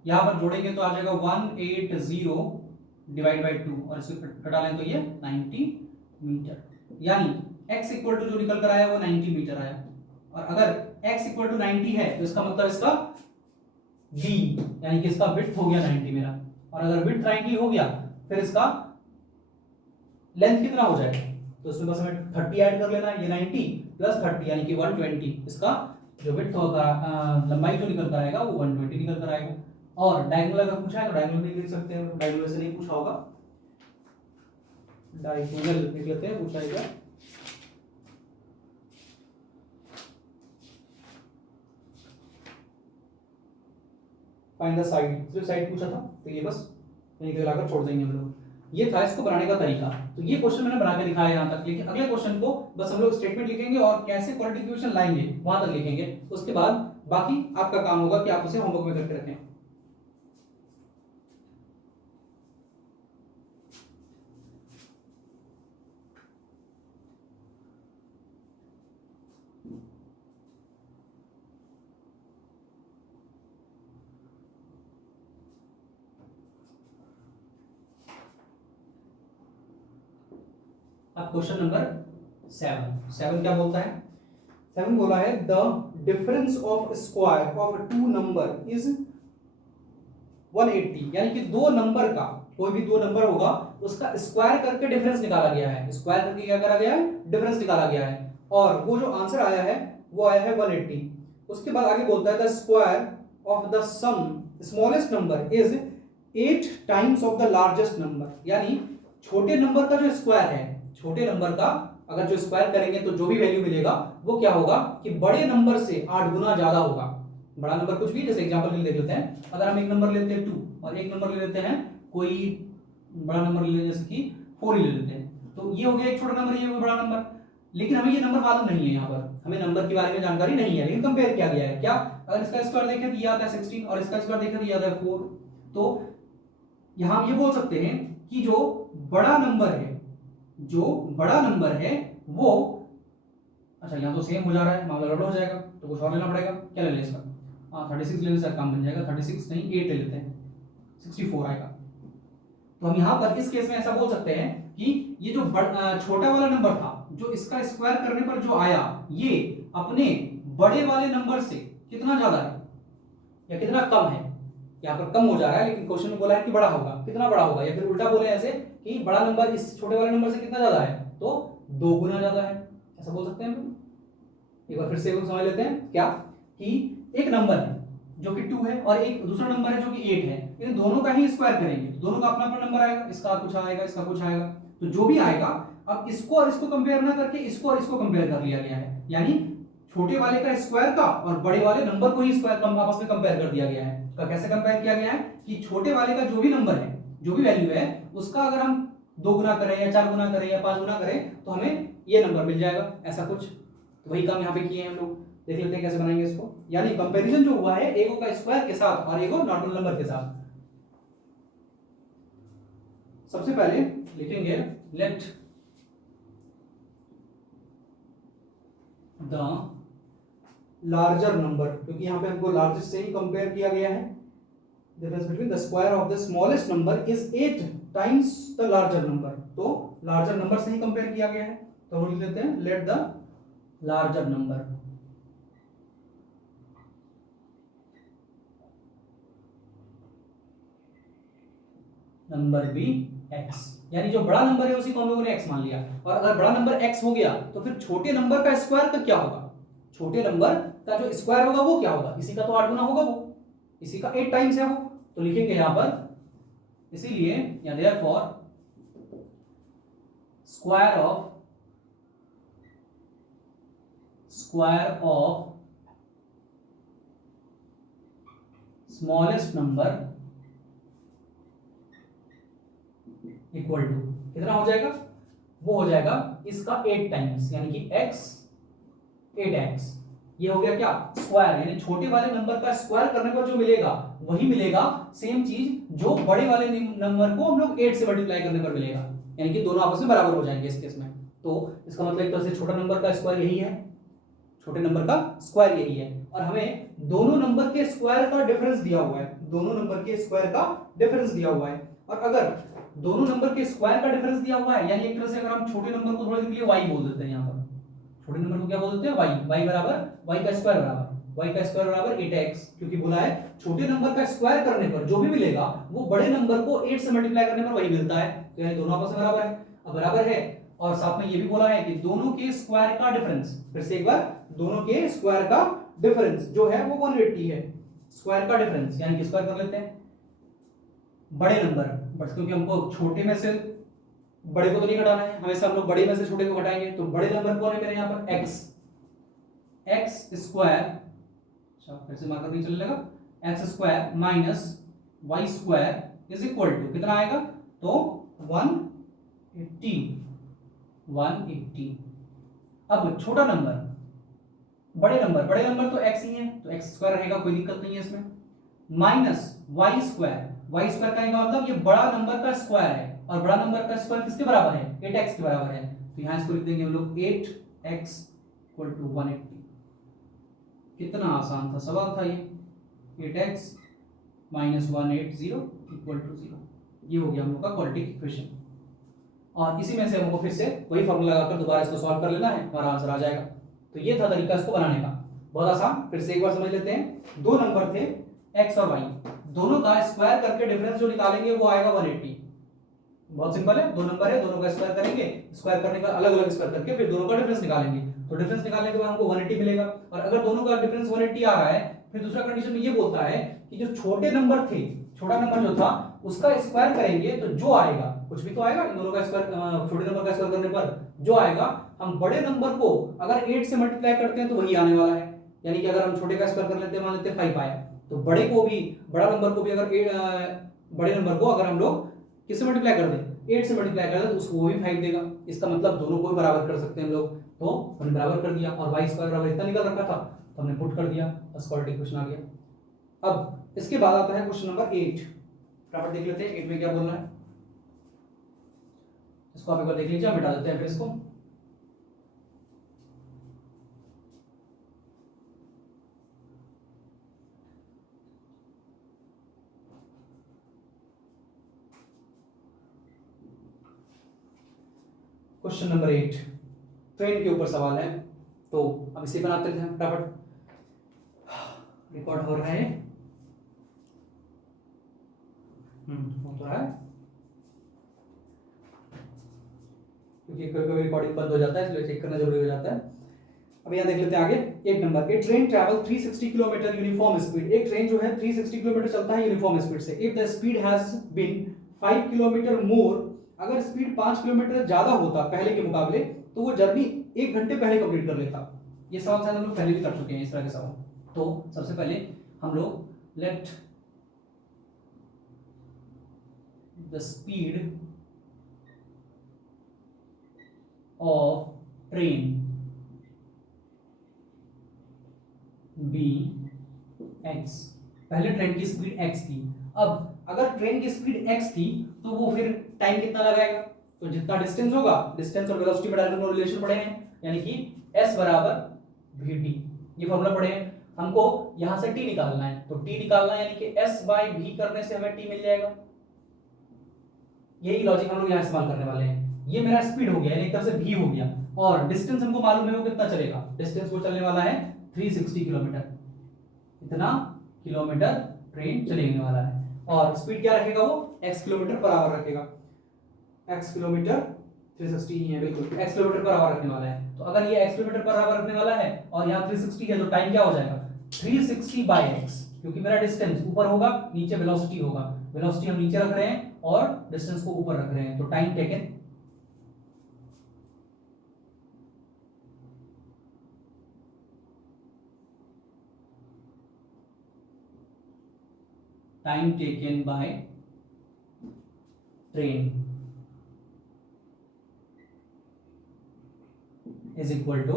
यहां पर जोड़ेंगे तो आ जाएगा 180 डिवाइड बाय 2, और इसको घटा लें तो ये 90 मीटर, यानी x इक्वल टू जो निकल कर आया वो 90 मीटर आया। और अगर x इक्वल टू 90 है तो इसका मतलब इसका b यानी कि इसका विड्थ हो गया 90 मेरा, और अगर विड्थ 90 हो गया फिर इसका लेंथ कितना हो जाएगा, तो इसमें बस हमें 30 ऐड कर लेना है, ये 90 प्लस 30 यानी कि 120, इसका जो विड्थ होगा लंबाई जो निकल कर आएगा वो 120 निकल कर आएगा। और डायगोनल अगर पूछा है तो डायगोनल भी लिख सकते हैं, डायगोनल से नहीं पूछा होगा, डायगोनल लिख लेते हैं, पूछा है। फाइंड द साइड, सिर्फ साइड पूछा था, तो ये बस यहीं पे लगाकर छोड़ देंगे हम लोग। ये था इसको बनाने का तरीका। तो ये क्वेश्चन मैंने बना के दिखाया यहाँ तक, लेकिन अगले क्वेश्चन को बस हम लोग स्टेटमेंट लिखेंगे और कैसे क्वाड्रेटिक इक्वेशन लाएंगे वहां तक लिखेंगे। उसके बाद बाकी आपका काम होगा कि आप उसे होमवर्क में करके रखें। अब क्वेश्चन नंबर 7 क्या बोलता है, 7 बोला है the difference of square of 2 number is 180, यानी कि दो नंबर का, कोई भी दो नंबर होगा उसका स्क्वायर करके डिफरेंस निकाला गया है, स्क्वायर करके क्या करा गया है, डिफरेंस निकाला गया है, और वो जो आंसर आया है वो आया है 180। उसके बाद आगे बोलता है the square of the sum smallest number is 8 times of the largest number, यानी छोटे नंबर का जो स्क्वायर है, छोटे नंबर का अगर जो स्क्वायर करेंगे तो जो भी वैल्यू मिलेगा वो क्या होगा कि बड़े नंबर से 8 गुना ज्यादा होगा। बड़ा नंबर कुछ भी, जैसे एग्जांपल के लिए देख लेते हैं, अगर हम एक नंबर लेते हैं 2 और एक नंबर ले लेते हैं कोई बड़ा नंबर ले लेते हैं, जैसे कि 4 ही ले लेते हैं, तो ये हो गया एक छोटा नंबर, ये हो गया बड़ा नंबर। लेकिन हमें ये नंबर मालूम नहीं है, यहाँ पर हमें नंबर के बारे में जानकारी नहीं है, लेकिन कंपेयर किया गया है क्या, अगर इसका स्क्वायर देखें तो ये आता है 16 और इसका स्क्वायर देखें तो ये आता है 4। तो यहां हम ये बोल सकते हैं कि जो बड़ा नंबर है, जो बड़ा नंबर है वो, अच्छा यहाँ तो सेम हो जा रहा है, मामला गड़बड़ हो जाएगा, तो कुछ और लेना पड़ेगा। क्या ले लें इसका, 36 लेने से काम बन जाएगा, 36 नहीं 8 ले लेते हैं, 64 आएगा। तो हम यहाँ पर इस केस में ऐसा बोल सकते हैं कि ये जो छोटा वाला नंबर था, जो इसका स्क्वायर करने पर जो आया, ये अपने बड़े वाले नंबर से कितना ज्यादा है या कितना कम है। यहाँ पर कम हो जा रहा है, लेकिन क्वेश्चन में बोला है कि बड़ा होगा, कितना बड़ा होगा, या फिर उल्टा बोले ऐसे कि बड़ा नंबर इस छोटे वाले नंबर से कितना ज्यादा है, तो 2 गुना ज्यादा है, ऐसा बोल सकते हैं हम। एक बार फिर से समझ लेते हैं क्या, कि एक नंबर है जो कि 2 है और एक दूसरा नंबर है जो कि 8 है, इन दोनों का ही स्क्वायर करेंगे तो दोनों का अपना अपना नंबर आएगा, इसका कुछ आएगा, इसका कुछ आएगा, तो जो भी आएगा, अब इसको और इसको कंपेयर ना करके इसको और इसको कंपेयर कर लिया गया है, यानी छोटे वाले का स्क्वायर का और बड़े वाले नंबर को ही स्क्वायर आपस में कंपेयर कर दिया गया है। तो कैसे कंपेयर किया गया है कि छोटे वाले का जो भी नंबर है, जो भी वैल्यू है, उसका अगर हम 2 गुना करें या 4 गुना करें या 5 गुना करें तो हमें ये नंबर मिल जाएगा, ऐसा कुछ। तो वही काम यहाँ पे किए हैं हम लोग, देख लेते हैं कैसे बनाएंगे इसको। यानी कंपैरिजन जो हुआ है एगो का स्क्वायर के साथ और एगो नॉर्मल नंबर के साथ। सबसे पहले लिखेंगे लेट द लार्जर नंबर, क्योंकि यहाँ पे हमको लार्जेस्ट से ही कंपेयर किया गया है, difference between the square of the smallest number is 8 times the larger number, तो लार्जर नंबर से ही कंपेयर किया गया है, तो हम लिख लेते हैं let the larger number be x, यानी जो बड़ा नंबर है उसी को हम लोगों ने x मान लिया, और अगर बड़ा नंबर x हो गया तो फिर छोटे नंबर का स्क्वायर का क्या होगा, छोटे नंबर का जो स्क्वायर होगा वो क्या होगा, इसी का तो 8 गुना होगा, वो इसी का 8 टाइम्स है वो, तो लिखेंगे यहां पर, इसीलिए या therefore square of smallest number equal to कितना हो जाएगा, वो हो जाएगा इसका 8 टाइम्स, यानी कि x 8x, ये हो गया क्या स्क्वायर, यानी छोटे वाले नंबर का स्क्वायर करने पर जो मिलेगा वही मिलेगा सेम चीज जो बड़े वाले नंबर को हम लोग 8 से मल्टीप्लाई करने पर मिलेगा, यानी कि दोनों आपस में बराबर हो जाएंगे इस केस में, तो इसका मतलब एक तरह से छोटा नंबर का स्क्वायर यही है, छोटे नंबर का स्क्वायर यही है, और हमें दोनों नंबर के स्क्वायर का डिफरेंस दिया हुआ है, दोनों नंबर के स्क्वायर का डिफरेंस दिया हुआ है, और अगर दोनों नंबर के स्क्वायर का डिफरेंस दिया हुआ है, यानी एक तरह से अगर हम छोटे नंबर को थोड़ी देर के लिए y बोल देते हैं, यहाँ पर छोटे नंबर को क्या बोल देते हैं y बराबर y का स्क्वायर बराबर 8x, क्योंकि बोला है छोटे नंबर का स्क्वायर करने पर जो भी मिलेगा वो बड़े नंबर को 8 से मल्टीप्लाई करने पर वही मिलता है, तो यानी दोनों आपस में बराबर है, अब बराबर है, और साथ में ये भी बोला है कि दोनों के स्क्वायर का डिफरेंस, फिर से एक बार, दोनों के स्क्वायर का डिफरेंस जो है वो 180 है, स्क्वायर का डिफरेंस, यानी कि स्क्वायर कर लेते हैं बड़े नंबर, बट क्योंकि हमको छोटे में से बड़े को तो नहीं घटाना है, हमेशा हम लोग बड़े में से छोटे को घटाएंगे, तो बड़े नंबर कौन है मेरे यहाँ पर x स्क्वायर, अच्छा फिर से मार्कर नहीं चलेगा, x square minus y square is equal to कितना आएगा, तो 180। अब छोटा नंबर बड़े नंबर तो x ही है, तो x स्क्वायर रहेगा, कोई दिक्कत नहीं है इसमें, माइनस y स्क्वायर कहने का मतलब ये बड़ा नंबर का स्क्वायर है, और बड़ा नंबर का स्क्वायर किसके बराबर है 8x के बराबर है, तो यहां इसको लिख देंगे हम लोग 8x इक्वल टू 180, कितना आसान था सवाल था ये, 8x माइनस 180 इक्वल टू 0, ये हो गया हम लोग का क्वाड्रेटिक इक्वेशन, और इसी में से हमको फिर से वही फॉर्मूला लगाकर दोबारा इसको सॉल्व कर लेना है, हमारा आंसर आ जाएगा, तो ये था तरीका इसको बनाने का, बहुत आसान, फिर से एक बार समझ लेते हैं, दो नंबर थे x और y, दोनों का स्क्वायर करके डिफरेंस जो निकालेंगे वो आएगा 180, बहुत सिंपल है, दो नंबर है, दोनों का स्क्वायर करेंगे, स्क्वायर करने का अलग अलग स्क्वायर करके फिर दोनों का डिफरेंस निकालेंगे, तो डिफरेंस निकालने के बाद हमको 180 मिलेगा, और अगर दोनों का डिफरेंस 180 आ रहा है, फिर दूसरा कंडीशन में ये बोलता है कि जो छोटे नंबर थे, छोटा नंबर जो था उसका स्क्वायर करेंगे तो जो आएगा, कुछ भी तो आएगा, इन दोनों का स्क्वायर, छोटे नंबर का स्क्वायर करने पर जो आएगा, हम बड़े नंबर को अगर 8 से मल्टीप्लाई करते हैं तो वही आने वाला है, यानी कि अगर हम छोटे का स्क्वायर कर लेते हैं, मान लेते हैं 5 आया, तो बड़े नंबर को भी अगर बड़े नंबर को अगर हम लोग किससे मल्टीप्लाई कर दें 8 से मल्टीप्लाई कर दें तो उसको वो भी 5 देगा, इसका मतलब दोनों को भी बराबर कर सकते हैं हम लोग, तो हमने बराबर कर दिया, और y स्क्वायर बराबर इतना निकल रखा था तो हमने पुट कर दिया, बस क्वाड्रेटिक इक्वेशन आ गया। अब इसके बाद आता है क्वेश्चन नंबर 8, फटाफट देख लेते हैं 8 में क्या बोलना है, इसको आप एक बार देख लीजिए, मिटा देते हैं फिर इसको, क्वेश्चन नंबर 8 ट्रेन के ऊपर सवाल है, तो अब इसे बनाते हैं फटाफट, रिकॉर्ड हो रहा है, हो तो रहा है, क्योंकि कभी रिकॉर्डिंग बंद हो जाता है इसलिए चेक करना जरूरी हो जाता है। अब यहाँ देख लेते हैं आगे, एक number, a train travel 360 kilometre uniform speed, एक ट्रेन जो है 360 किलोमीटर चलता है यूनिफॉर्म स्पीड से, if the speed has been 5 kilometre more, अगर स्पीड 5 किलोमीटर ज्यादा होता पहले के मुकाबले तो वो जर्नी 1 घंटे पहले कंप्लीट कर लेता। ये सवाल शायद हम लोग पहले भी कर चुके हैं इस तरह के सवाल, तो सबसे पहले हम लोग let the speed of train be x, पहले ट्रेन की स्पीड x थी, अब अगर ट्रेन की स्पीड x थी तो वो फिर टाइम कितना लगाएगा, तो जितना डिस्टेंस होगा, डिस्टेंस और वेलोसिटी में डायरेक्ट रिलेशन पढ़े हैं, यानी कि s बराबर vt, ये फॉर्मूला पढ़े हैं। हमको यहां से t निकालना है, तो t निकालना है यानी कि s बाय v करने से हमें t मिल जाएगा। यही लॉजिक हम लोग यहां इस्तेमाल करने वाले हैं। ये मेरा स्पीड हो गया, यानी एक तरह से v हो गया, और डिस्टेंस हमको मालूम है वो कितना चलेगा। डिस्टेंस वो चलने वाला है 360 किलोमीटर, इतना किलोमीटर ट्रेन चलेने वाला है। और स्पीड क्या रखेगा वो, x किलोमीटर पर आवर रखेगा। x किलोमीटर 360 ही है, बिल्कुल x किलोमीटर पर आवर रखने वाला है। तो अगर ये x किलोमीटर पर आवर रखने वाला है और यहाँ 360 है, तो टाइम क्या हो जाएगा 360 बाय x, क्योंकि मेरा डिस्टेंस ऊपर होगा, नीचे वेलोसिटी होगा। वेलोसिटी हम नीचे रख रहे हैं और डिस्टेंस को ऊपर रख रहे हैं, तो time taken by train is equal to,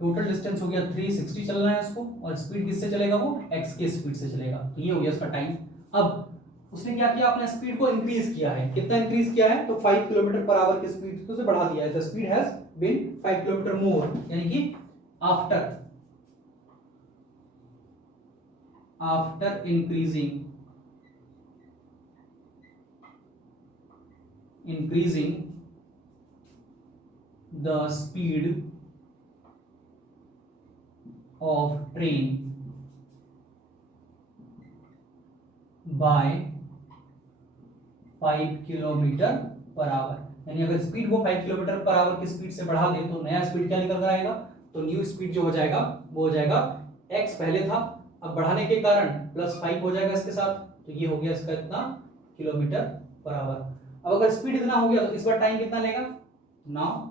total distance हो गया 360 चलना है उसको, और स्पीड किससे चलेगा, वो x के स्पीड से चलेगा। तो ये हो गया उसका टाइम। अब उसने क्या किया, अपने स्पीड को इंक्रीज किया है। कितना इंक्रीज किया है, तो 5 किलोमीटर पर आवर की स्पीड को से बढ़ा दिया है। The speed has been 5 kilometre more, यानी कि after increasing the speed of train by 5 kilometre per hour, यानी अगर स्पीड वो 5 किलोमीटर पर आवर की स्पीड से बढ़ा दे तो नया स्पीड क्या निकल कर आएगा, तो न्यू स्पीड जो हो जाएगा वो हो जाएगा x पहले था, अब बढ़ाने के कारण +5 हो जाएगा इसके साथ, तो ये हो गया इसका इतना किलोमीटर पर आवर। अब अगर स्पीड इतना हो गया तो इस बार टाइम कितना लेगा, now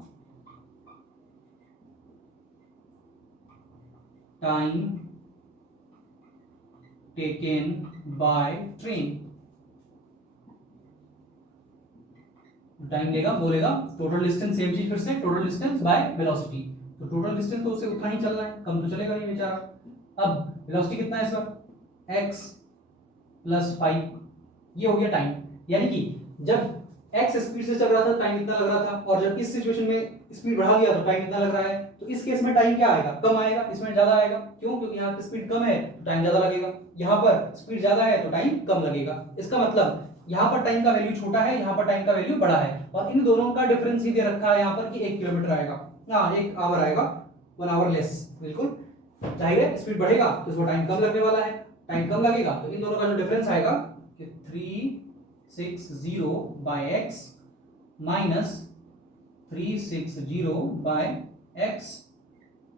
time taken by train, time लेगा, बोलेगा टोटल डिस्टेंस, सेम चीज फिर से, टोटल डिस्टेंस बाय वेलोसिटी। तो टोटल डिस्टेंस तो उसे उतना ही चलना है, कम तो चलेगा नहीं बेचारा। अब वेलोसिटी कितना है सर, x + 5, ये हो गया टाइम। यानी कि जब x स्पीड से चल रहा था टाइम इतना लग रहा था, और जब इस सिचुएशन में स्पीड बढ़ा दिया तो टाइम इतना लग रहा है। तो इस केस में टाइम क्या आएगा, कम आएगा, इसमें ज्यादा आएगा। क्यों, क्योंकि यहाँ पे स्पीड कम है तो टाइम ज्यादा लगेगा, यहाँ पर स्पीड ज्यादा है तो टाइम कम लगेगा। इसका मतलब यहाँ पर टाइम का वैल्यू छोटा है, यहाँ पर टाइम का वैल्यू बड़ा है, और इन दोनों का डिफरेंस ही दे रखा है यहाँ पर कि 1 किलोमीटर आएगा, हाँ 1 आवर आएगा, 1 आवर लेस। बिल्कुल जाहिर है, स्पीड बढ़ेगा तो इसमें टाइम कम लगने वाला है, टाइम कम लगेगा तो इन दोनों का जो डिफरेंस आएगा कि 360 by x minus 360 by x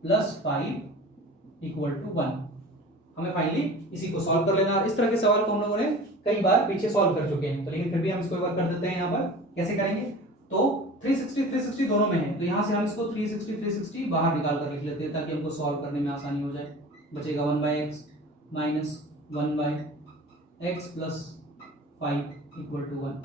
+ 5 equal to 1। हमें फाइनली इसी को सॉल्व कर लेना। इस तरह के सवाल को हम लोगों ने कई बार पीछे सॉल्व कर चुके हैं, तो लेकिन फिर भी हम इसको एक बार कर देते हैं। यहाँ पर कैसे करेंगे, तो 360 दोनों में है, तो यहाँ से हम इसको 360 बाहर निकाल कर लिख लेते हैं ताकि हमको सॉल्व करने में आसानी हो जाए। बचेगा 1/x minus 1/x + 5 equal to 1,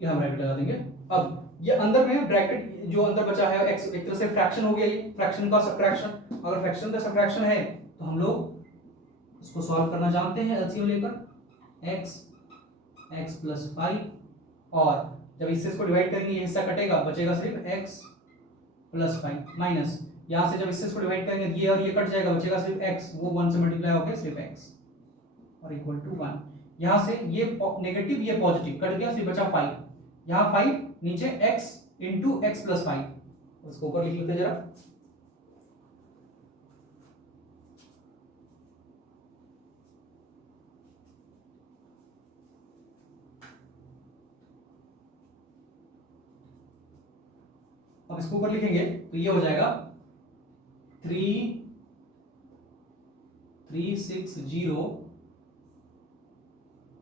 ये हम ब्रैकेट लगा देंगे। अब ये अंदर में ब्रैकेट जो अंदर बचा है x, एक तरह से फ्रैक्शन हो गया, ये फ्रैक्शन का सब्ट्रैक्शन। अगर फ्रैक्शन का सब्ट्रैक्शन है तो हम लोग इसको सॉल्व करना जानते हैं एलसीएम लेकर, x + 5, और जब इससे इसको डिवाइड करेंगे ये हिस्सा कटेगा, बचेगा सिर्फ x + 5 माइनस, यहाँ से जब इससे इसको डिवाइड करेंगे ये और ये कट जाएगा, बचेगा सिर्फ x, वो 1 से मल्टीप्लाई होकर सिर्फ x और इक्वल टू 1। यहाँ से ये नेगेटिव ये पॉजिटिव कट गया, सिर्फ बचा 5, यहाँ 5 नीचे x × x + 5, उसको ऊपर लिख लेते जरा। अब इसको ऊपर लिखेंगे तो ये हो जाएगा 360,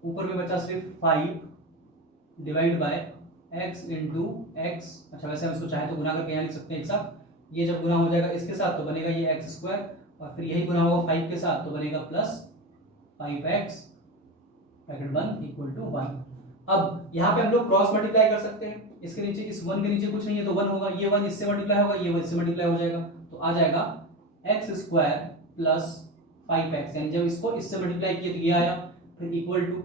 ऊपर में बचा सिर्फ 5 डिवाइड बाय x × x। अच्छा वैसे हम इसको चाहे तो गुना करके यहाँ लिख सकते हैं एक साथ, ये जब गुना हो जाएगा इसके साथ तो बनेगा ये x², और फिर यही गुना होगा 5 के साथ तो बनेगा +5x ब्रैकेट बंद इक्वल टू 1। अब यहाँ पे हम लोग क्रॉस मल्टीप्लाई कर सकते हैं, इसके नीचे, इस 1 के नीचे कुछ नहीं है तो 1 होगा, ये 1 इससे मल्टीप्लाई होगा, ये 1 इससे मल्टीप्लाई हो जाएगा, तो आ जाएगा x² + 5x, यानी जब इसको इससे मल्टीप्लाई किया तो ये आया, फिर इक्वल टू,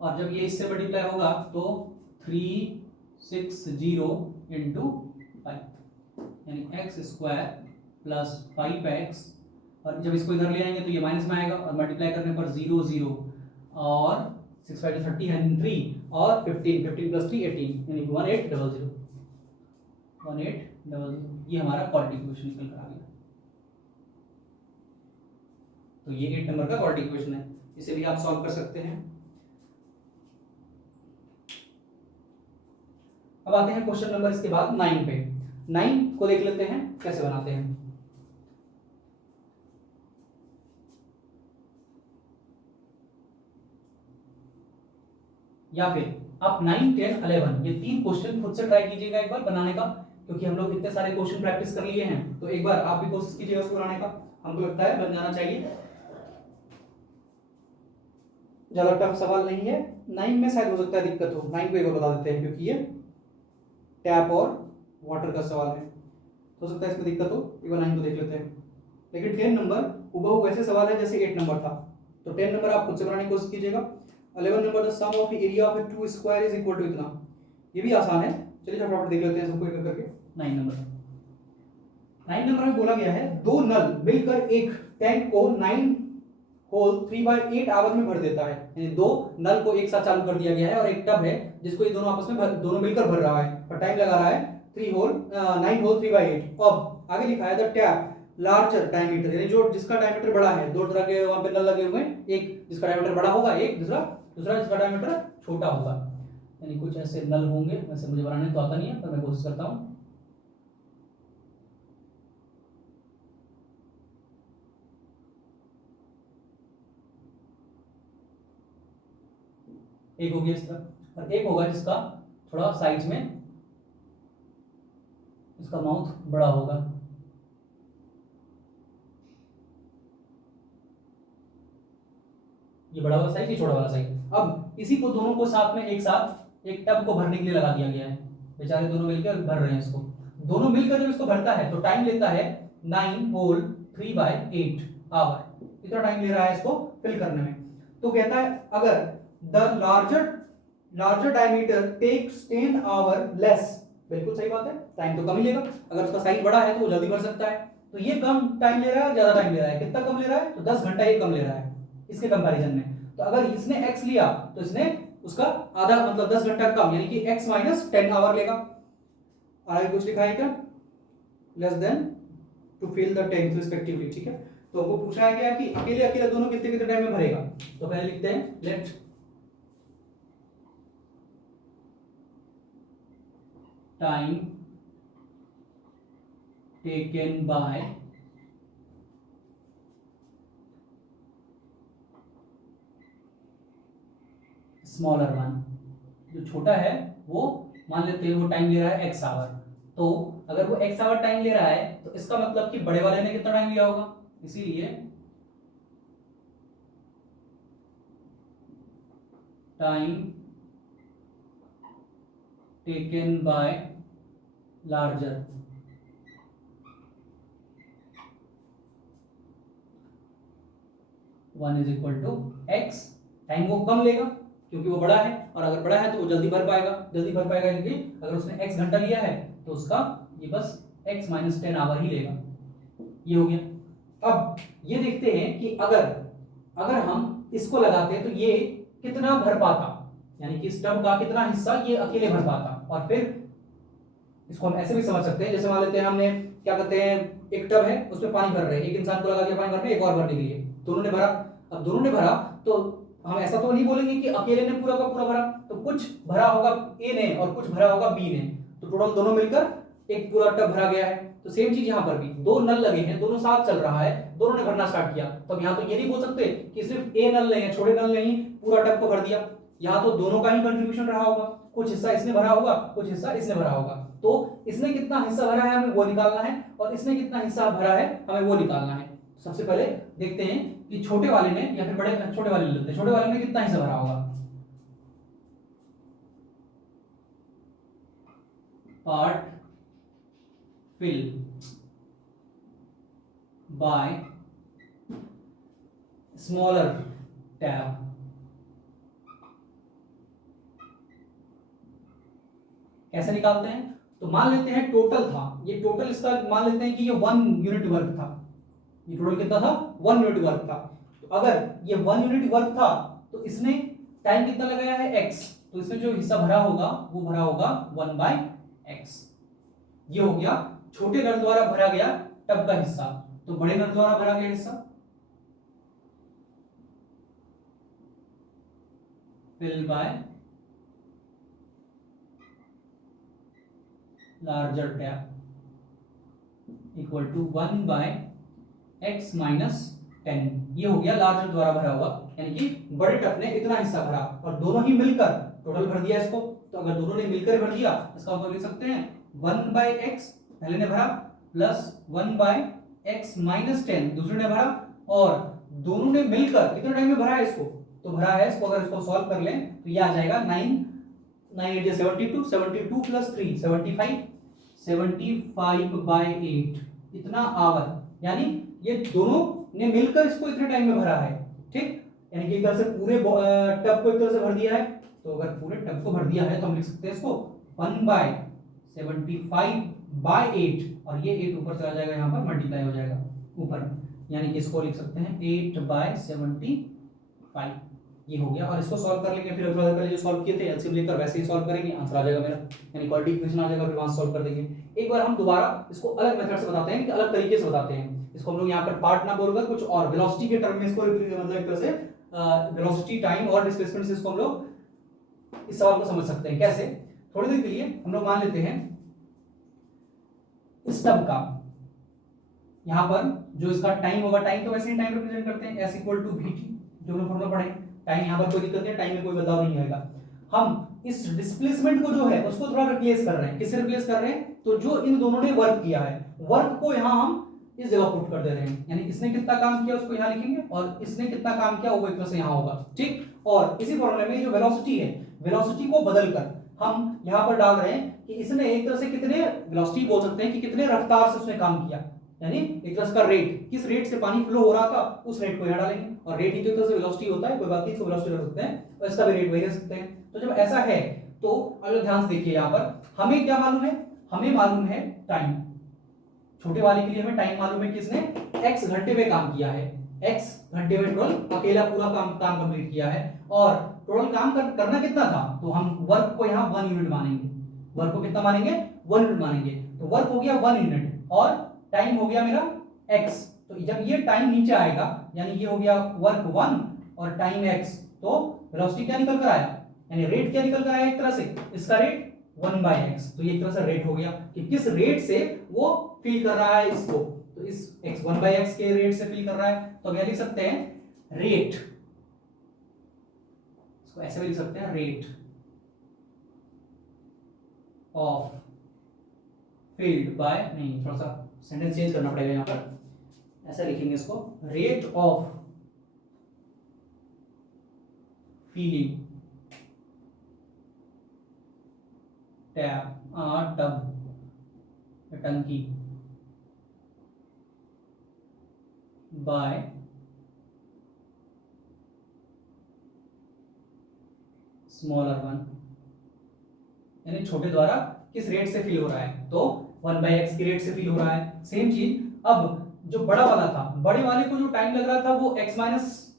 और जब ये इससे मल्टीप्लाई होगा तो 3 60 इंटू 5 यानी x² प्लस 5x, और जब इसको इधर ले आएंगे तो ये माइनस में आएगा और मल्टीप्लाई करने पर 0 0 और 6 5 30 यानी 3 और 15 प्लस 3 18 यानी 1800 ये हमारा क्वाड्रेटिक इक्वेशन निकल कर आ गया। तो ये 8 नंबर का क्वाड्रेटिक इक्वेशन है, इसे भी आप सॉल्व कर सकते हैं। अब आते हैं क्वेश्चन नंबर इसके बाद 9 पे। 9 को देख लेते हैं कैसे बनाते हैं। या फिर आप 9 10 11 ये 3 क्वेश्चन खुद से ट्राई कीजिएगा एक बार बनाने का, क्योंकि हम लोग इतने सारे क्वेश्चन प्रैक्टिस कर लिए हैं, तो एक बार आप भी कोशिश कीजिएगा उसको बनाने का। हमको लगता है बन जाना चाहिए, ज्यादा टफ सवाल नहीं है। 9 में शायद हो सकता है दिक्कत हो, 9 को एक बार बता देते हैं क्योंकि ये टैप और वाटर का सवाल है, हो सकता है इसमें दिक्कत हो। एक बार 9 को देख लेते हैं। लेकिन 10 नंबर हुबहू वैसे सवाल है जैसे 8 नंबर था, तो 10 नंबर आप खुद से बनाने की कोशिश कीजिएगा। 11 number the sum of area of A 2 square is equal to इतना, ये भी आसान है। चलिए फटाफट देख लेते हैं सबको एक करके। 9 नंबर में बोला गया है दो नल मिलकर एक टैंक को 9 होल 3/8 आवर में भर देता है, यानी दो नल को एक साथ चालू कर दिया गया है और एक टब है जिसको ये दोनों आपस में दोनों मिलकर भर रहा है और टाइम लगा रहा है 9 होल 3/8। अब आगे लिखा है द टैप लार्जर डायमीटर, यानी जो जिसका डायमीटर बड़ा है, दो तरह के वहां पे नल लगे हुए हैं, एक जिसका डायमीटर बड़ा होगा, एक दूसरा जिसका डायमीटर छोटा होगा, यानी कुछ ऐसे नल होंगे। वैसे मुझे बनाने तो आता नहीं है पर मैं कोशिश करता हूं। एक हो गया इस तरह और एक होगा जिसका थोड़ा साइज में इसका माउथ बड़ा होगा। ये बड़ा वाला साइज, ये छोटा वाला साइज। अब इसी को दोनों को साथ में एक साथ एक टब को भरने के लिए लगा दिया गया है, बेचारे दोनों मिलकर भर रहे हैं इसको। दोनों मिलकर जब इसको भरता है तो टाइम लेता है 9 होल 3/8 आवर, इतना टाइम ले रहा है इसको फिल करने में। तो कहता है अगर the larger diameter takes 10 hour less, बिल्कुल सही बात है, टाइम तो कम ही लेगा। अगर उसका साइज बड़ा है तो वो जल्दी भर सकता है, तो ये कम टाइम ले रहा है, ज्यादा टाइम ले रहा है। कितना कम ले रहा है? तो 10 घंटा ये कम ले रहा है इसके कंपैरिजन में। तो अगर इसने x लिया तो इसने उसका आधा मतलब 10 घंटा कम, यानी कि x - 10 आवर लेगा। आगे कुछ लिखा है क्या? Less than to fill the tank respectively, ठीक है। तो वो पूछा गया कि अकेले अकेले दोनों कितने कितने टाइम में भरेगा। तो पहले लिखते हैं let time taken by smaller one, जो छोटा है वो मान लेते हैं वो टाइम ले रहा है x आवर। तो अगर वो x आवर टाइम ले रहा है तो इसका मतलब कि बड़े वाले ने कितना टाइम लिया होगा, इसीलिए time taken by larger one is equal to x। Time वो कम लेगा क्योंकि वो बड़ा है, और अगर बड़ा है तो वो जल्दी भर पाएगा क्योंकि अगर उसने x घंटा लिया है तो उसका ये बस x - 10 आवर ही लेगा। ये हो गया। अब ये देखते हैं कि अगर हम इसको लगाते तो ये कितना भर पाता, यानी कि इस टब का कितना हिस्सा ये अकेले भर पाता। और फिर इसको हम ऐसे भी समझ सकते हैं, जैसे मान लेते हैं हमने क्या कहते हैं एक टब है उसमें पानी भर रहे हैं, एक इंसान को लगा दिया पानी भरने, एक और भरने के लिए, दोनों ने भरा। अब दोनों ने भरा तो हम ऐसा तो नहीं बोलेंगे कि अकेले ने पूरा का पूरा भरा, तो कुछ भरा होगा ए ने और कुछ भरा होगा बी ने, तो टोटल दोनों मिलकर एक पूरा टब भरा गया है। तो सेम चीज यहाँ पर भी, दो नल लगे हैं, दोनों साथ चल रहा है, दोनों ने भरना स्टार्ट किया। तो अब यहाँ तो ये नहीं बोल सकते कि सिर्फ ए नल नहीं है, छोटे नल नहीं पूरा टब को भर दिया। यहाँ तो दोनों का ही कंट्रीब्यूशन रहा होगा, कुछ हिस्सा इसने भरा होगा, कुछ हिस्सा इसने भरा होगा। तो इसने कितना हिस्सा भरा है हमें वो निकालना है, और इसने कितना हिस्सा भरा है हमें वो निकालना है। सबसे पहले देखते हैं कि छोटे वाले ने या फिर बड़े छोटे वाले लेते हैं, छोटे वाले ने कितना हिस्सा भरा होगा। Part fill by smaller tab. कैसे निकालते हैं? तो मान लेते हैं टोटल था, ये टोटल इसका मान लेते हैं कि ये 1 यूनिट वर्क था, ये टोटल कितना था? 1 यूनिट वर्क था। तो अगर ये 1 यूनिट वर्क था तो इसने टाइम कितना लगाया है? x, तो इसमें जो हिस्सा भरा होगा वो भरा होगा 1/x। ये हो गया छोटे नल द्वारा भरा गया टब का हिस्सा। तो बड़े नल द्वारा भरा गया हिस्सा fill by larger tap equal to 1/x minus 10। ये हो गया लार्जर द्वारा भरा हुआ, यानी कि बड़े टब ने इतना हिस्सा भरा और दोनों ही मिलकर टोटल भर दिया इसको। तो अगर दोनों ने मिलकर भर दिया इसका मतलब लिख सकते हैं 1/x पहले ने भरा प्लस 1/x माइनस 10 दूसरे ने भरा, और दोनों ने मिलकर कितने टाइम में भरा है इसको? तो भरा है इसको, अगर इसको सॉल्व कर लें तो ये आ जाएगा 9 72 72 प्लस 3 75 75/8 इतना आवर, यानी ये दोनों ने मिलकर इसको इतने टाइम में भरा है। ठीक, यानी कि एक तरह से पूरे टब को एक तरह से भर दिया है। तो अगर पूरे टब को भर दिया है तो हम लिख सकते हैं इसको 1/75/8, और ये 8 ऊपर चला जाएगा, यहाँ पर मल्टीप्लाई हो जाएगा ऊपर, यानी कि इसको लिख सकते हैं 8/75। ये हो गया, और इसको सॉल्व कर लेंगे। फिर अगर पहले जो सॉल्व किए थे एलसीएम लेकर वैसे ही सॉल्व करेंगे, आंसर आ जाएगा मेरा, यानी क्वाड्रेटिक इक्वेशन आ जाएगा, फिर वहां सॉल्व कर देंगे। एक बार हम दोबारा इसको अलग मेथड से बताते हैं कि अलग तरीके से बताते हैं। इसको हम लोग यहाँ पर पार्ट ना बोलकर कुछ और वेलोसिटी के टर्म में इसको मतलब एक तरह से वेलोसिटी, टाइम और डिस्प्लेसमेंट से इसको हम लोग इस सवाल को समझ सकते हैं। कैसे? थोड़ी देर के लिए हम लोग मान लेते हैं इस टब का, यहां पर जो इसका टाइम होगा, टाइम तो वैसे ही टाइम रिप्रेजेंट करते हैं S = VT, जो हम फॉर्मूला पढ़े। टाइम यहां पर कोई दिक्कत नहीं है, टाइम में कोई बदलाव नहीं आएगा। हम इस डिस्प्लेसमेंट को जो है उसको थोड़ा रिप्लेस कर रहे हैं। किससे रिप्लेस कर रहे हैं? तो जो इन दोनों ने वर्क किया है, वर्क को यहां हम इस जगह पुट कर दे रहे हैं, यानी इसने कितना काम किया उसको यहां लिखेंगे, और इसने कितना काम किया वो एक तरह से यहां होगा। ठीक, और इसी फॉर्मूले में जो वेलोसिटी है, वेलोसिटी को बदलकर हम यहां पर डाल रहे हैं कि इसने एक तरह से कितने वेलोसिटी बोल सकते हैं कि कितने रफ्तार से उसने काम किया, यानी एक तरह का रेट, किस रेट से पानी फ्लो हो रहा था उस रेट को यहां डालेंगे। और रेट ही तो एक तरह से वेलोसिटी होता है, कोई बात नहीं, इसको वेलोसिटी रख सकते हैं और इसका भी रेट वही रख सकते हैं। तो जब ऐसा है तो अगर ध्यान से देखिए, यहां पर हमें क्या मालूम है? हमें मालूम है टाइम। छोटे वाले के लिए हमें टाइम मालूम है कि इसने x घंटे में काम किया है, x घंटे में टोटल अकेला पूरा काम कंप्लीट किया है। और टोटल काम करना कितना था? तो हम वर्क को यहाँ 1 यूनिट मानेंगे। वर्क को कितना मानेंगे? 1 यूनिट मानेंगे। तो वर्क हो गया 1 यूनिट और टाइम हो गया मेरा x। तो जब ये टाइम नीचे आएगा, यानी ये हो गया वर्क 1 और टाइम x, तो वेलोसिटी क्या निकल कर आया, यानी रेट क्या निकल कर आया एक तरह से, इसका रेट 1/x। तो ये एक तरह से रेट हो गया कि किस रेट से वो फील कर रहा है इसको। तो इस x 1/x के रेट से फील कर रहा है, तो क्या लिख सकते हैं? रेट, इसको ऐसे भी लिख सकते हैं, रेट ऑफ फील्ड बाय, नहीं थोड़ा सा सेंटेंस चेंज करना पड़ेगा, यहां पर ऐसा लिखेंगे इसको, रेट ऑफ फीलिंग टब टंकी बाय स्मॉलर वन, यानी छोटे द्वारा किस रेट से फिल हो रहा है, तो 1/x के रेट से फिल हो रहा है। सेम चीज अब जो बड़ा वाला था, बड़े वाले को जो टाइम लग रहा था वो x - 10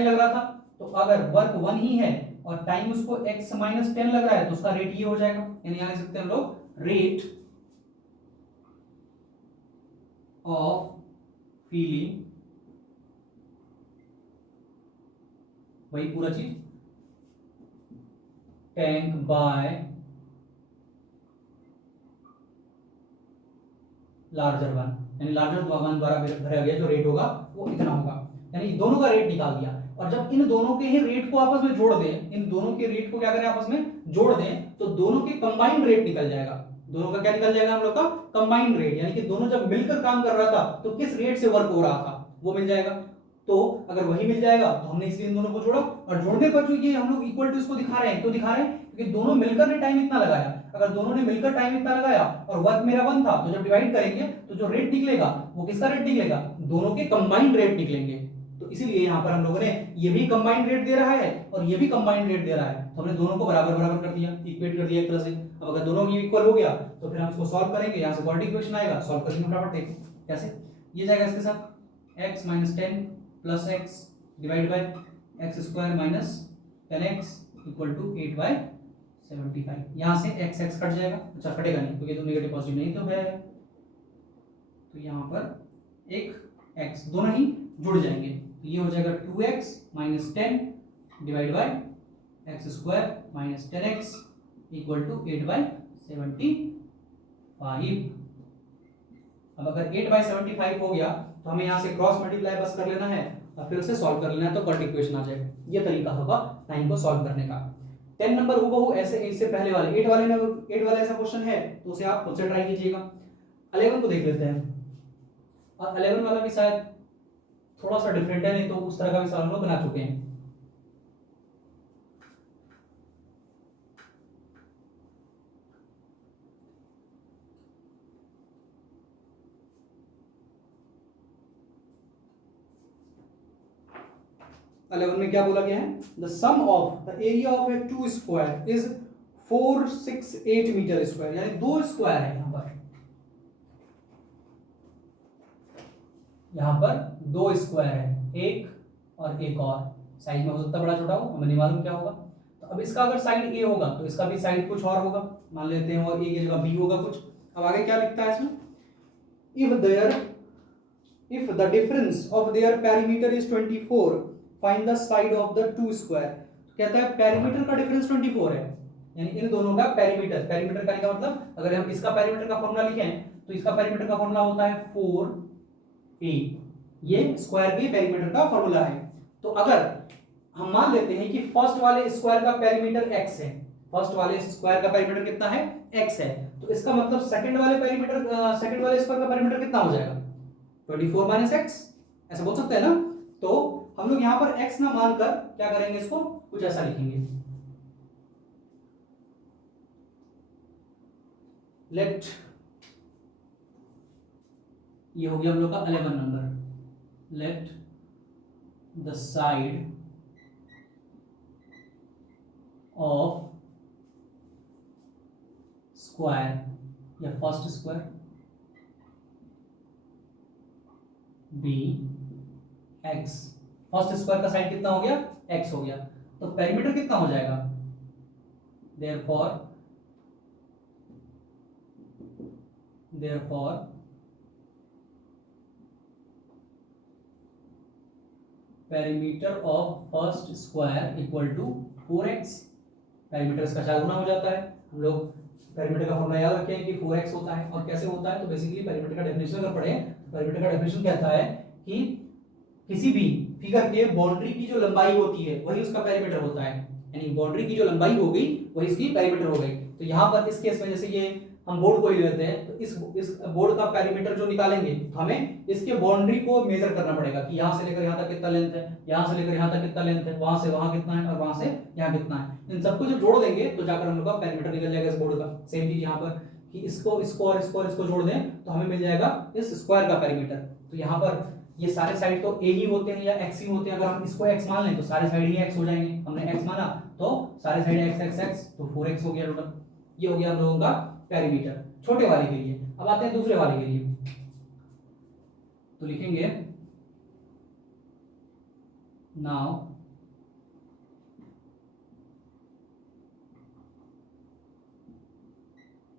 लग रहा था। तो अगर वर्क 1 ही है और टाइम उसको x - 10 लग रहा है तो उसका रेट ये हो जाएगा, यानी यहां लिख सकते हैं हम लोग रेट ऑफ फीलिंग, वही पूरा चीज, टैंक बाय लार्जर वन, यानी लार्जर वन द्वारा भरा गया जो रेट होगा वो इतना होगा, यानी दोनों का रेट निकाल दिया। और जब इन दोनों के ही रेट को आपस में जोड़ दें, इन दोनों के रेट को क्या करें आपस में जोड़ दें, तो दोनों के कंबाइंड रेट निकल जाएगा। दोनों का क्या निकल जाएगा हम लोग का? कंबाइंड रेट, यानी कि दोनों जब मिलकर काम कर रहा था तो किस रेट से वर्क हो रहा था वो मिल जाएगा। तो अगर वही मिल जाएगा तो हमने इसलिए इन दोनों को जोड़ा, और जोड़ने पर जो ये हम लोग इक्वल टू इसको दिखा रहे हैं, क्यों दिखा रहे हैं? क्योंकि दोनों मिलकर ने टाइम इतना लगाया। अगर दोनों ने मिलकर टाइम इतना लगाया और वर्क मेरा 1 था, तो जब डिवाइड करेंगे तो जो रेट निकलेगा वो किसका रेट निकलेगा? दोनों के कंबाइंड रेट निकलेंगे। तो इसीलिए यहाँ पर हम लोगों ने ये भी कंबाइंड रेट दे रहा है और ये भी कंबाइंड रेट दे रहा है, तो हमने दोनों को बराबर बराबर कर दिया, इक्वेट कर दिया एक तरह से। अब अगर दोनों की इक्वल हो गया तो फिर हम इसको सॉल्व करेंगे, यहाँ से क्वाड्रेटिक इक्वेशन आएगा, सॉल्व करेंगे फटाफट। कैसे? ये जाएगा इसके साथ x minus 10 plus x divide by x square minus 10x equal to 8/75। यहाँ से x x कट जाएगा, अच्छा कटेगा नहीं क्योंकि तो नेगेटिव पॉजिटिव नहीं तो है, तो यहाँ पर एक x दोनों ही जुड़ जाएंगे, तो ये हो जाएगा 2x minus 10 divide by x square minus 10x equal to 8/75। अब अगर 8/75 हो गया तो हमें यहाँ से क्रॉस मल्टीप्लाई बस कर लेना है और फिर उसे सॉल्व कर लेना है, तो क्वाड्रेटिक इक्वेशन आ जाएगा। ये तरीका होगा 9 को सॉल्व करने का। 10 नंबर हूबहू ऐसे इससे पहले वाले 8 वाले में 8 वाला ऐसा क्वेश्चन है तो उसे आप खुद से ट्राई कीजिएगा। 11 को देख लेते हैं, और 11 वाला भी शायद थोड़ा सा डिफरेंट है, नहीं तो उस तरह का भी सवाल हम लोग बना चुके हैं। अलेवन में क्या बोला गया है? The sum of the area of A 2 square is 468 metre square, यानी 2 स्क्वायर है यहाँ पर 2 स्क्वायर है, एक और एक और, साइज में हो सकता है बड़ा छोटा हो, हमें नहीं मालूम क्या होगा। तो अब इसका अगर साइड ए होगा तो इसका भी साइड कुछ और होगा, मान लेते हैं, और ए की जगह बी होगा कुछ। अब आगे क्या लिखता है इसमें? If the difference of their perimeter is 24 find the side of the 2 square. कहता है पेरीमीटर का डिफरेंस 24 है, यानी इन दोनों का पेरीमीटर, पेरीमीटर का मतलब अगर हम इसका पेरीमीटर का फॉर्मूला लिखें तो इसका पेरीमीटर का फॉर्मूला होता है 4a, ये स्क्वायर के पेरीमीटर का फॉर्मूला है। तो अगर हम मान लेते हैं कि फर्स्ट वाले स्क्वायर का पेरीमीटर x है, फर्स्ट वाले स्क्वायर का पेरीमीटर कितना है? x है, तो इसका मतलब सेकंड वाले सेकंड वाले स्क्वायर का पेरीमीटर कितना हो जाएगा? 24 माइनस x, ऐसा बोल सकते हैं ना। तो हम लोग यहां पर x ना मानकर क्या करेंगे, इसको कुछ ऐसा लिखेंगे, लेट, ये हो गया हम लोग का 11 number, let the side of square या first square be x, first square का साइड कितना हो गया? x हो गया, तो पेरीमीटर कितना हो जाएगा? therefore perimeter of first square equal to 4x। Perimeter इसका 4 गुना हो जाता है। हम लोग पेरीमीटर का फॉर्मूला याद रखें कि 4x होता है, और कैसे होता है तो बेसिकली पेरीमीटर का डेफिनेशन अगर पढ़े, पेरीमीटर का डेफिनेशन कहता है कि किसी भी फिगर के बाउंड्री की जो लंबाई होती है वही उसका पेरीमीटर होता है, यानी बाउंड्री की जो लंबाई हो गई वही इसकी पेरीमीटर हो गई। तो यहाँ पर इस केस में जैसे ये हम बोर्ड को ही लेते हैं, तो इस बोर्ड का पेरीमीटर जो निकालेंगे तो हमें इसके बाउंड्री को मेजर करना पड़ेगा कि यहाँ से लेकर यहाँ तक कितना लेंथ है, यहाँ से लेकर यहाँ तक कितना लेंथ है, वहां से वहां कितना है, और वहां से यहाँ कितना है। इन सबको जब जोड़ देंगे तो जाकर हम लोग का पेरीमीटर निकल जाएगा इस बोर्ड का। सेम चीज यहाँ पर कि इसको इसको और इसको और इसको जोड़ दें तो हमें मिल जाएगा इस स्क्वायर का पेरीमीटर। तो यहाँ पर ये सारे साइड तो a ही होते हैं या x ही होते हैं, अगर हम इसको x मान लें तो सारे साइड ही x हो जाएंगे, हमने x माना तो सारे साइड x x x, तो 4x हो गया टोटल। ये हो गया हम लोगों का पेरीमीटर छोटे वाले के लिए। अब आते हैं दूसरे वाले के लिए, तो लिखेंगे now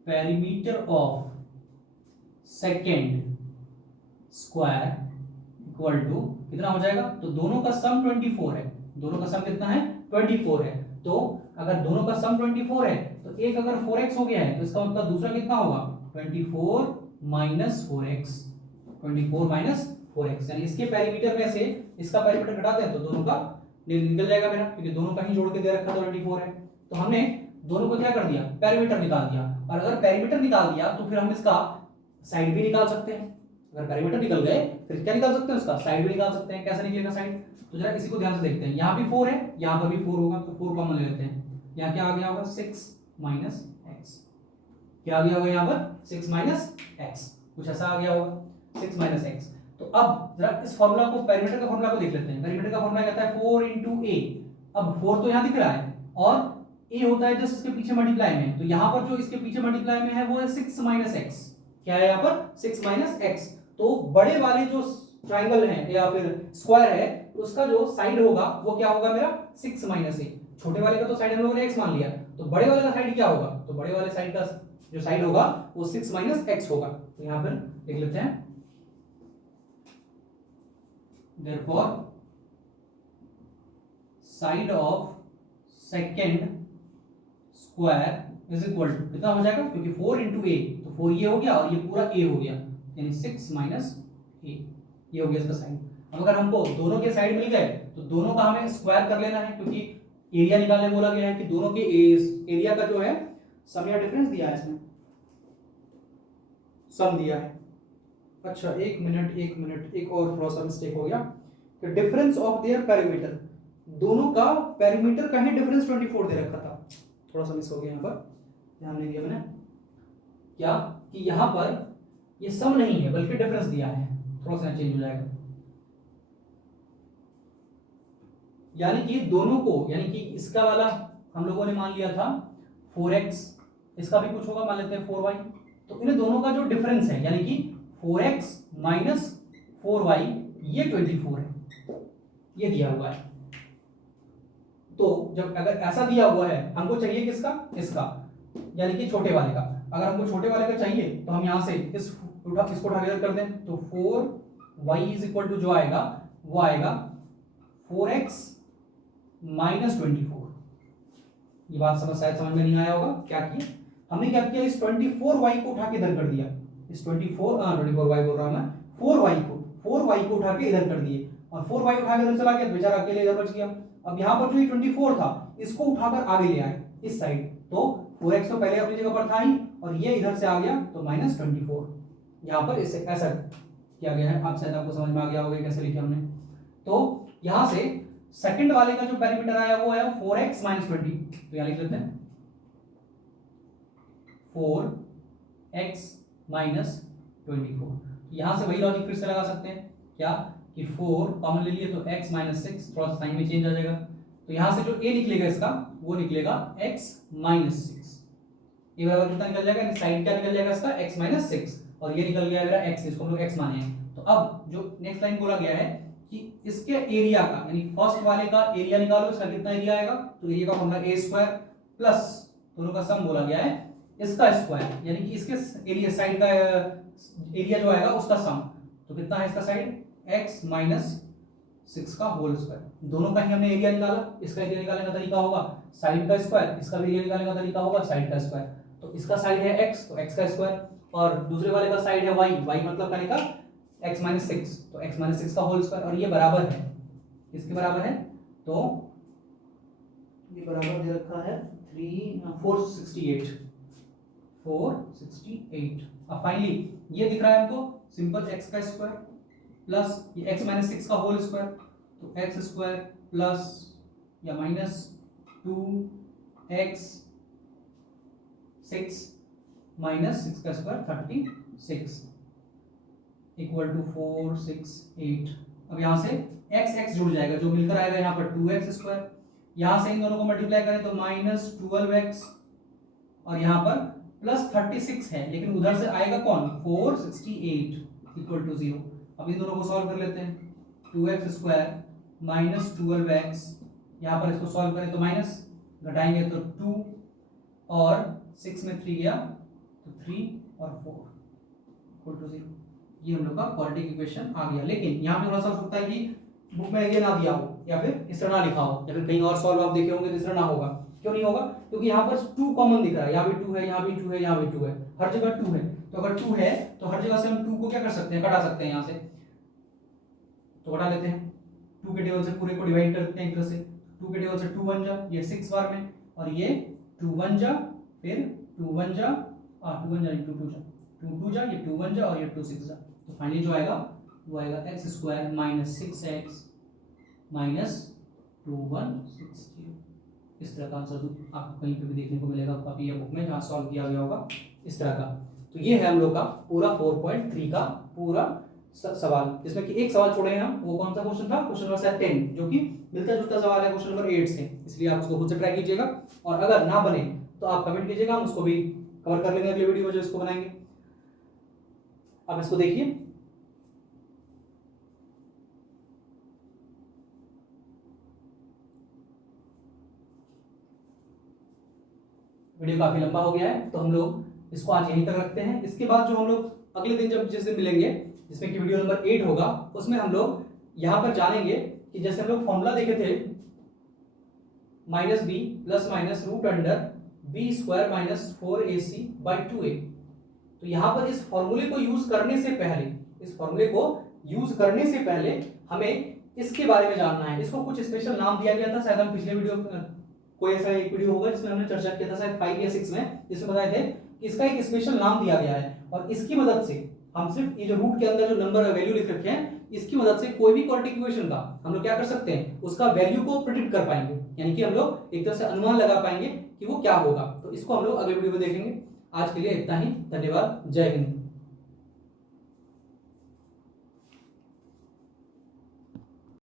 perimeter of second square equal to कितना हो जाएगा? तो दोनों का सम 24 है, दोनों का सम कितना है? 24 है। तो अगर दोनों का सम 24 है तो एक अगर 4x हो गया है तो इसका मतलब दूसरा कितना होगा? 24 माइनस 4x, 24 माइनस 4x, यानी इसके पेरीमीटर में से इसका पेरीमीटर घटा दें तो दोनों का निकल जाएगा मेरा, क्योंकि दोनों का ही जोड़ के दे रखा था 24 है। तो हमने दोनों को क्या कर दिया? पेरीमीटर निकाल दिया, और अगर पेरीमीटर निकाल दिया तो फिर हम इसका साइड भी निकाल सकते हैं। अगर पेरीमीटर निकल गए फिर क्या निकाल सकते हैं? उसका साइड भी निकाल सकते हैं। कैसे निकलेगा साइड? तो जरा इसी को ध्यान से देखते हैं। यहाँ भी 4 है, यहाँ पर भी 4 होगा, तो 4 कॉमन ले लेते हैं। यहाँ क्या आ गया होगा? 6 माइनस एक्स। क्या आ गया होगा यहाँ पर? 6 माइनस एक्स, कुछ ऐसा आ गया होगा, 6 माइनस एक्स। तो अब जरा इस फॉर्मूला को, पेरीमीटर का फॉर्मूला को देख लेते हैं। पेरीमीटर का फॉर्मूला कहता है 4 × a। अब 4 तो यहाँ दिख रहा है और a होता है जस्ट इसके पीछे मल्टीप्लाई में, तो यहाँ पर जो इसके पीछे मल्टीप्लाई में है वो है 6 - x। क्या है यहाँ पर 6 - x। तो बड़े वाले जो ट्राइंगल है या फिर स्क्वायर है उसका जो साइड होगा वो क्या होगा मेरा 6 - a। छोटे वाले का तो साइड हम लोगों ने x मान लिया, तो बड़े वाले का साइड क्या होगा, तो बड़े वाले साइड का जो साइड होगा वो 6 - x होगा। तो यहाँ पर लिख लेते हैं therefore side of second square is equal to कितना हो जाएगा, क्योंकि 4 × a तो 4 ये हो गया और ये पूरा a हो गया, यानी 6 - a ये हो गया इसका साइड। अब अगर हमको दोनों के साइड मिल गए तो दोनों का हमें स्क्वायर कर लेना है, क्योंकि एरिया निकालने बोला गया है कि दोनों के एरिया का जो है सम या डिफरेंस दिया है, इसमें सम दिया है। अच्छा एक मिनट एक और थोड़ा सा मिस्टेक हो गया कि डिफरेंस ऑफ देयर पेरीमीटर, दोनों का पेरीमीटर का ही डिफरेंस 24 दे रखा था, थोड़ा सा मिस हो गया यहाँ पर, ध्यान नहीं दिया मैंने। क्या कि यहाँ पर ये सम नहीं है बल्कि डिफरेंस दिया है, थोड़ा सा चेंज हो जाएगा। यानी कि दोनों को, यानी कि इसका वाला हम लोगों ने मान लिया था 4x, इसका भी कुछ होगा मान लेते हैं 4y, तो इन दोनों का जो डिफरेंस है यानी कि 4x - 4y ये 24 है, ये दिया हुआ है। तो जब अगर ऐसा दिया हुआ है, हमको चाहिए किसका, इसका यानी कि छोटे वाले का। अगर हमको छोटे वाले का चाहिए तो हम यहां से इसको उठा के कर दें, तो 4y = जो आएगा वो आएगा 4x - 24। ये बात समझ में नहीं आया होगा। क्या किया हमने, क्या किया, इस 24y को उठा के इधर कर दिया, इस 24y बोल रहा हूं मैं, 4y को उठा के इधर कर दिए, और 4y उठा के इधर चला गया, बेचारा अकेले इधर बच गया। अब यहाँ पर जो ये 24 था इसको उठाकर आगे ले आए इस साइड, तो 4x तो पहले अपनी जगह पर था ही, और ये इधर से आ गया तो -24 यहाँ पर इसे ऐसा किया गया है। आप शायद आपको समझ में आ गया होगा कैसे लिखा हमने। तो यहाँ से सेकंड वाले का जो पेरीमीटर आया वो आया 4x - 20, तो यहाँ लिख लेते हैं 4x - 24। यहां से वही लॉजिक फिर से लगा सकते हैं, क्या कि 4 कॉमन ले लिए तो x - 6, थोड़ा सा साइन में चेंज आ जाएगा, तो यहां से जो a निकलेगा इसका वो निकलेगा x - 6। ये बराबर कितना निकल जाएगा, साइड क्या निकल जाएगा इसका x - 6, और ये निकल गया मेरा x, इसको हम लोग x माने हैं। तो अब जो नेक्स्ट लाइन बोला गया है कि इसके एरिया का, यानी फर्स्ट वाले का एरिया निकालो, इसका कितना एरिया आएगा, तो एरिया का फॉर्मूला a² प्लस दोनों का सम बोला गया है इसका स्क्वायर, यानी कि इसके एरिया साइड का एरिया जो आएगा उसका सम, तो कितना है इसका साइड x - 6 का होल स्क्वायर। दोनों का ही हमने एरिया निकाला, इसका एरिया निकालने का तरीका होगा साइड का स्क्वायर, इसका भी एरिया निकालने का तरीका होगा साइड का स्क्वायर। तो इसका साइड है x, तो x का स्क्वायर, और दूसरे वाले का साइड है y, y मतलब करने का x - 6, तो x - 6 का होल स्क्वायर, और ये बराबर है, इसके बराबर है, तो ये बराबर दे रखा है 468। अब फाइनली ये दिख रहा है हमको, सिंपल x का स्क्वायर प्लस ये x - 6 का होल स्क्वायर, तो x² प्लस या -2x 6 - 6 का स्क्वायर 36 = 468। अब यहां से x जुड़ जाएगा, जो मिलकर आएगा यहाँ पर 2x², यहां से इन दोनों को मल्टीप्लाई करें तो -12x, और यहाँ पर +36 है, लेकिन उधर से आएगा कौन 468 = 0। अब इन दोनों को सॉल्व कर लेते हैं, 2x² - 12x, यहाँ पर इसको सॉल्व करें तो माइनस, घटाएंगे तो 2, और 6 में 3 गया तो 3 और 4 = 0। ये हम लोग का क्वाड्रेटिक इक्वेशन आ गया। लेकिन यहाँ पे थोड़ा सा हो सकता है कि बुक में ये ना दिया हो, या फिर इस तरह ना लिखा हो, या फिर कहीं और सॉल्व आप देखे होंगे तो इस तरह ना होगा। क्यों नहीं होगा, क्योंकि यहाँ पर 2 कॉमन दिख रहा है, यहाँ भी 2 है, यहाँ भी 2 है, यहाँ भी 2 है, हर जगह 2 है। तो अगर 2 है तो हर जगह से हम 2 को क्या कर सकते हैं, कटा सकते हैं यहाँ से, तो कटा लेते हैं। 2 के टेबल से पूरे को डिवाइड करते हैं एक तरह से, 2 के टेबल से 2 1 जा, ये 6 बार में, और ये 2 1 जा, फिर 2 1 जा, 2 1 जा, 2 2 जा, 2 2 जा, ये 2 1 जा, और ये 2 6 जा। तो फाइनली जो आएगा वो आएगा x² - 6x - 2160। इस तरह का आंसर आपको कहीं पे भी देखने को मिलेगा कॉपी या बुक में, जहाँ सॉल्व किया गया होगा इस तरह का। तो ये है हम लोग का पूरा 4.3 का पूरा सवाल, जिसमें कि एक सवाल छोड़े हैं हम, वो कौन सा क्वेश्चन था, क्वेश्चन नंबर 10, जो कि मिलता जुलता सवाल है क्वेश्चन नंबर 8 से, इसलिए आप उसको खुद से ट्राई कीजिएगा, और अगर ना बने तो आप कमेंट कीजिएगा, हम उसको भी कवर कर लेंगे अगले वीडियो में जो इसको बनाएंगे। अब इसको देखिए, वीडियो काफी लंबा हो गया है, तो हम लोग इसको आज यहीं तक रखते हैं। इसके बाद जो हम लोग अगले दिन जब जिस दिन मिलेंगे, जिसमें कि वीडियो नंबर 8 होगा, उसमें हम लोग यहाँ पर जानेंगे कि जैसे हम लोग फॉर्मूला देखे थे -b plus minus root under b square minus 4ac by 2a, तो यहाँ पर इस फॉर्मूले को यूज करने से पहले, इस फॉर्मूले को यूज करने से पहले हमें इसके बारे में जानना है। इसको कुछ स्पेशल नाम दिया गया था, शायद हम पिछले वीडियो, कोई ऐसा एक वीडियो होगा जिसमें हमने चर्चा किया था, शायद 5 या 6 में, जिसमें बताए थे कि इसका एक स्पेशल नाम दिया गया है, और इसकी मदद से हम सिर्फ ये जो रूट के अंदर जो नंबर वैल्यू लिख रखे हैं, इसकी मदद से कोई भी क्वाड्रेटिक इक्वेशन का हम लोग क्या कर सकते हैं, उसका वैल्यू को प्रिडिक्ट कर पाएंगे, यानी कि हम लोग एक तरह से अनुमान लगा पाएंगे कि वो क्या होगा। तो इसको हम लोग अगले वीडियो में देखेंगे। आज के लिए इतना ही, धन्यवाद, जय हिंद।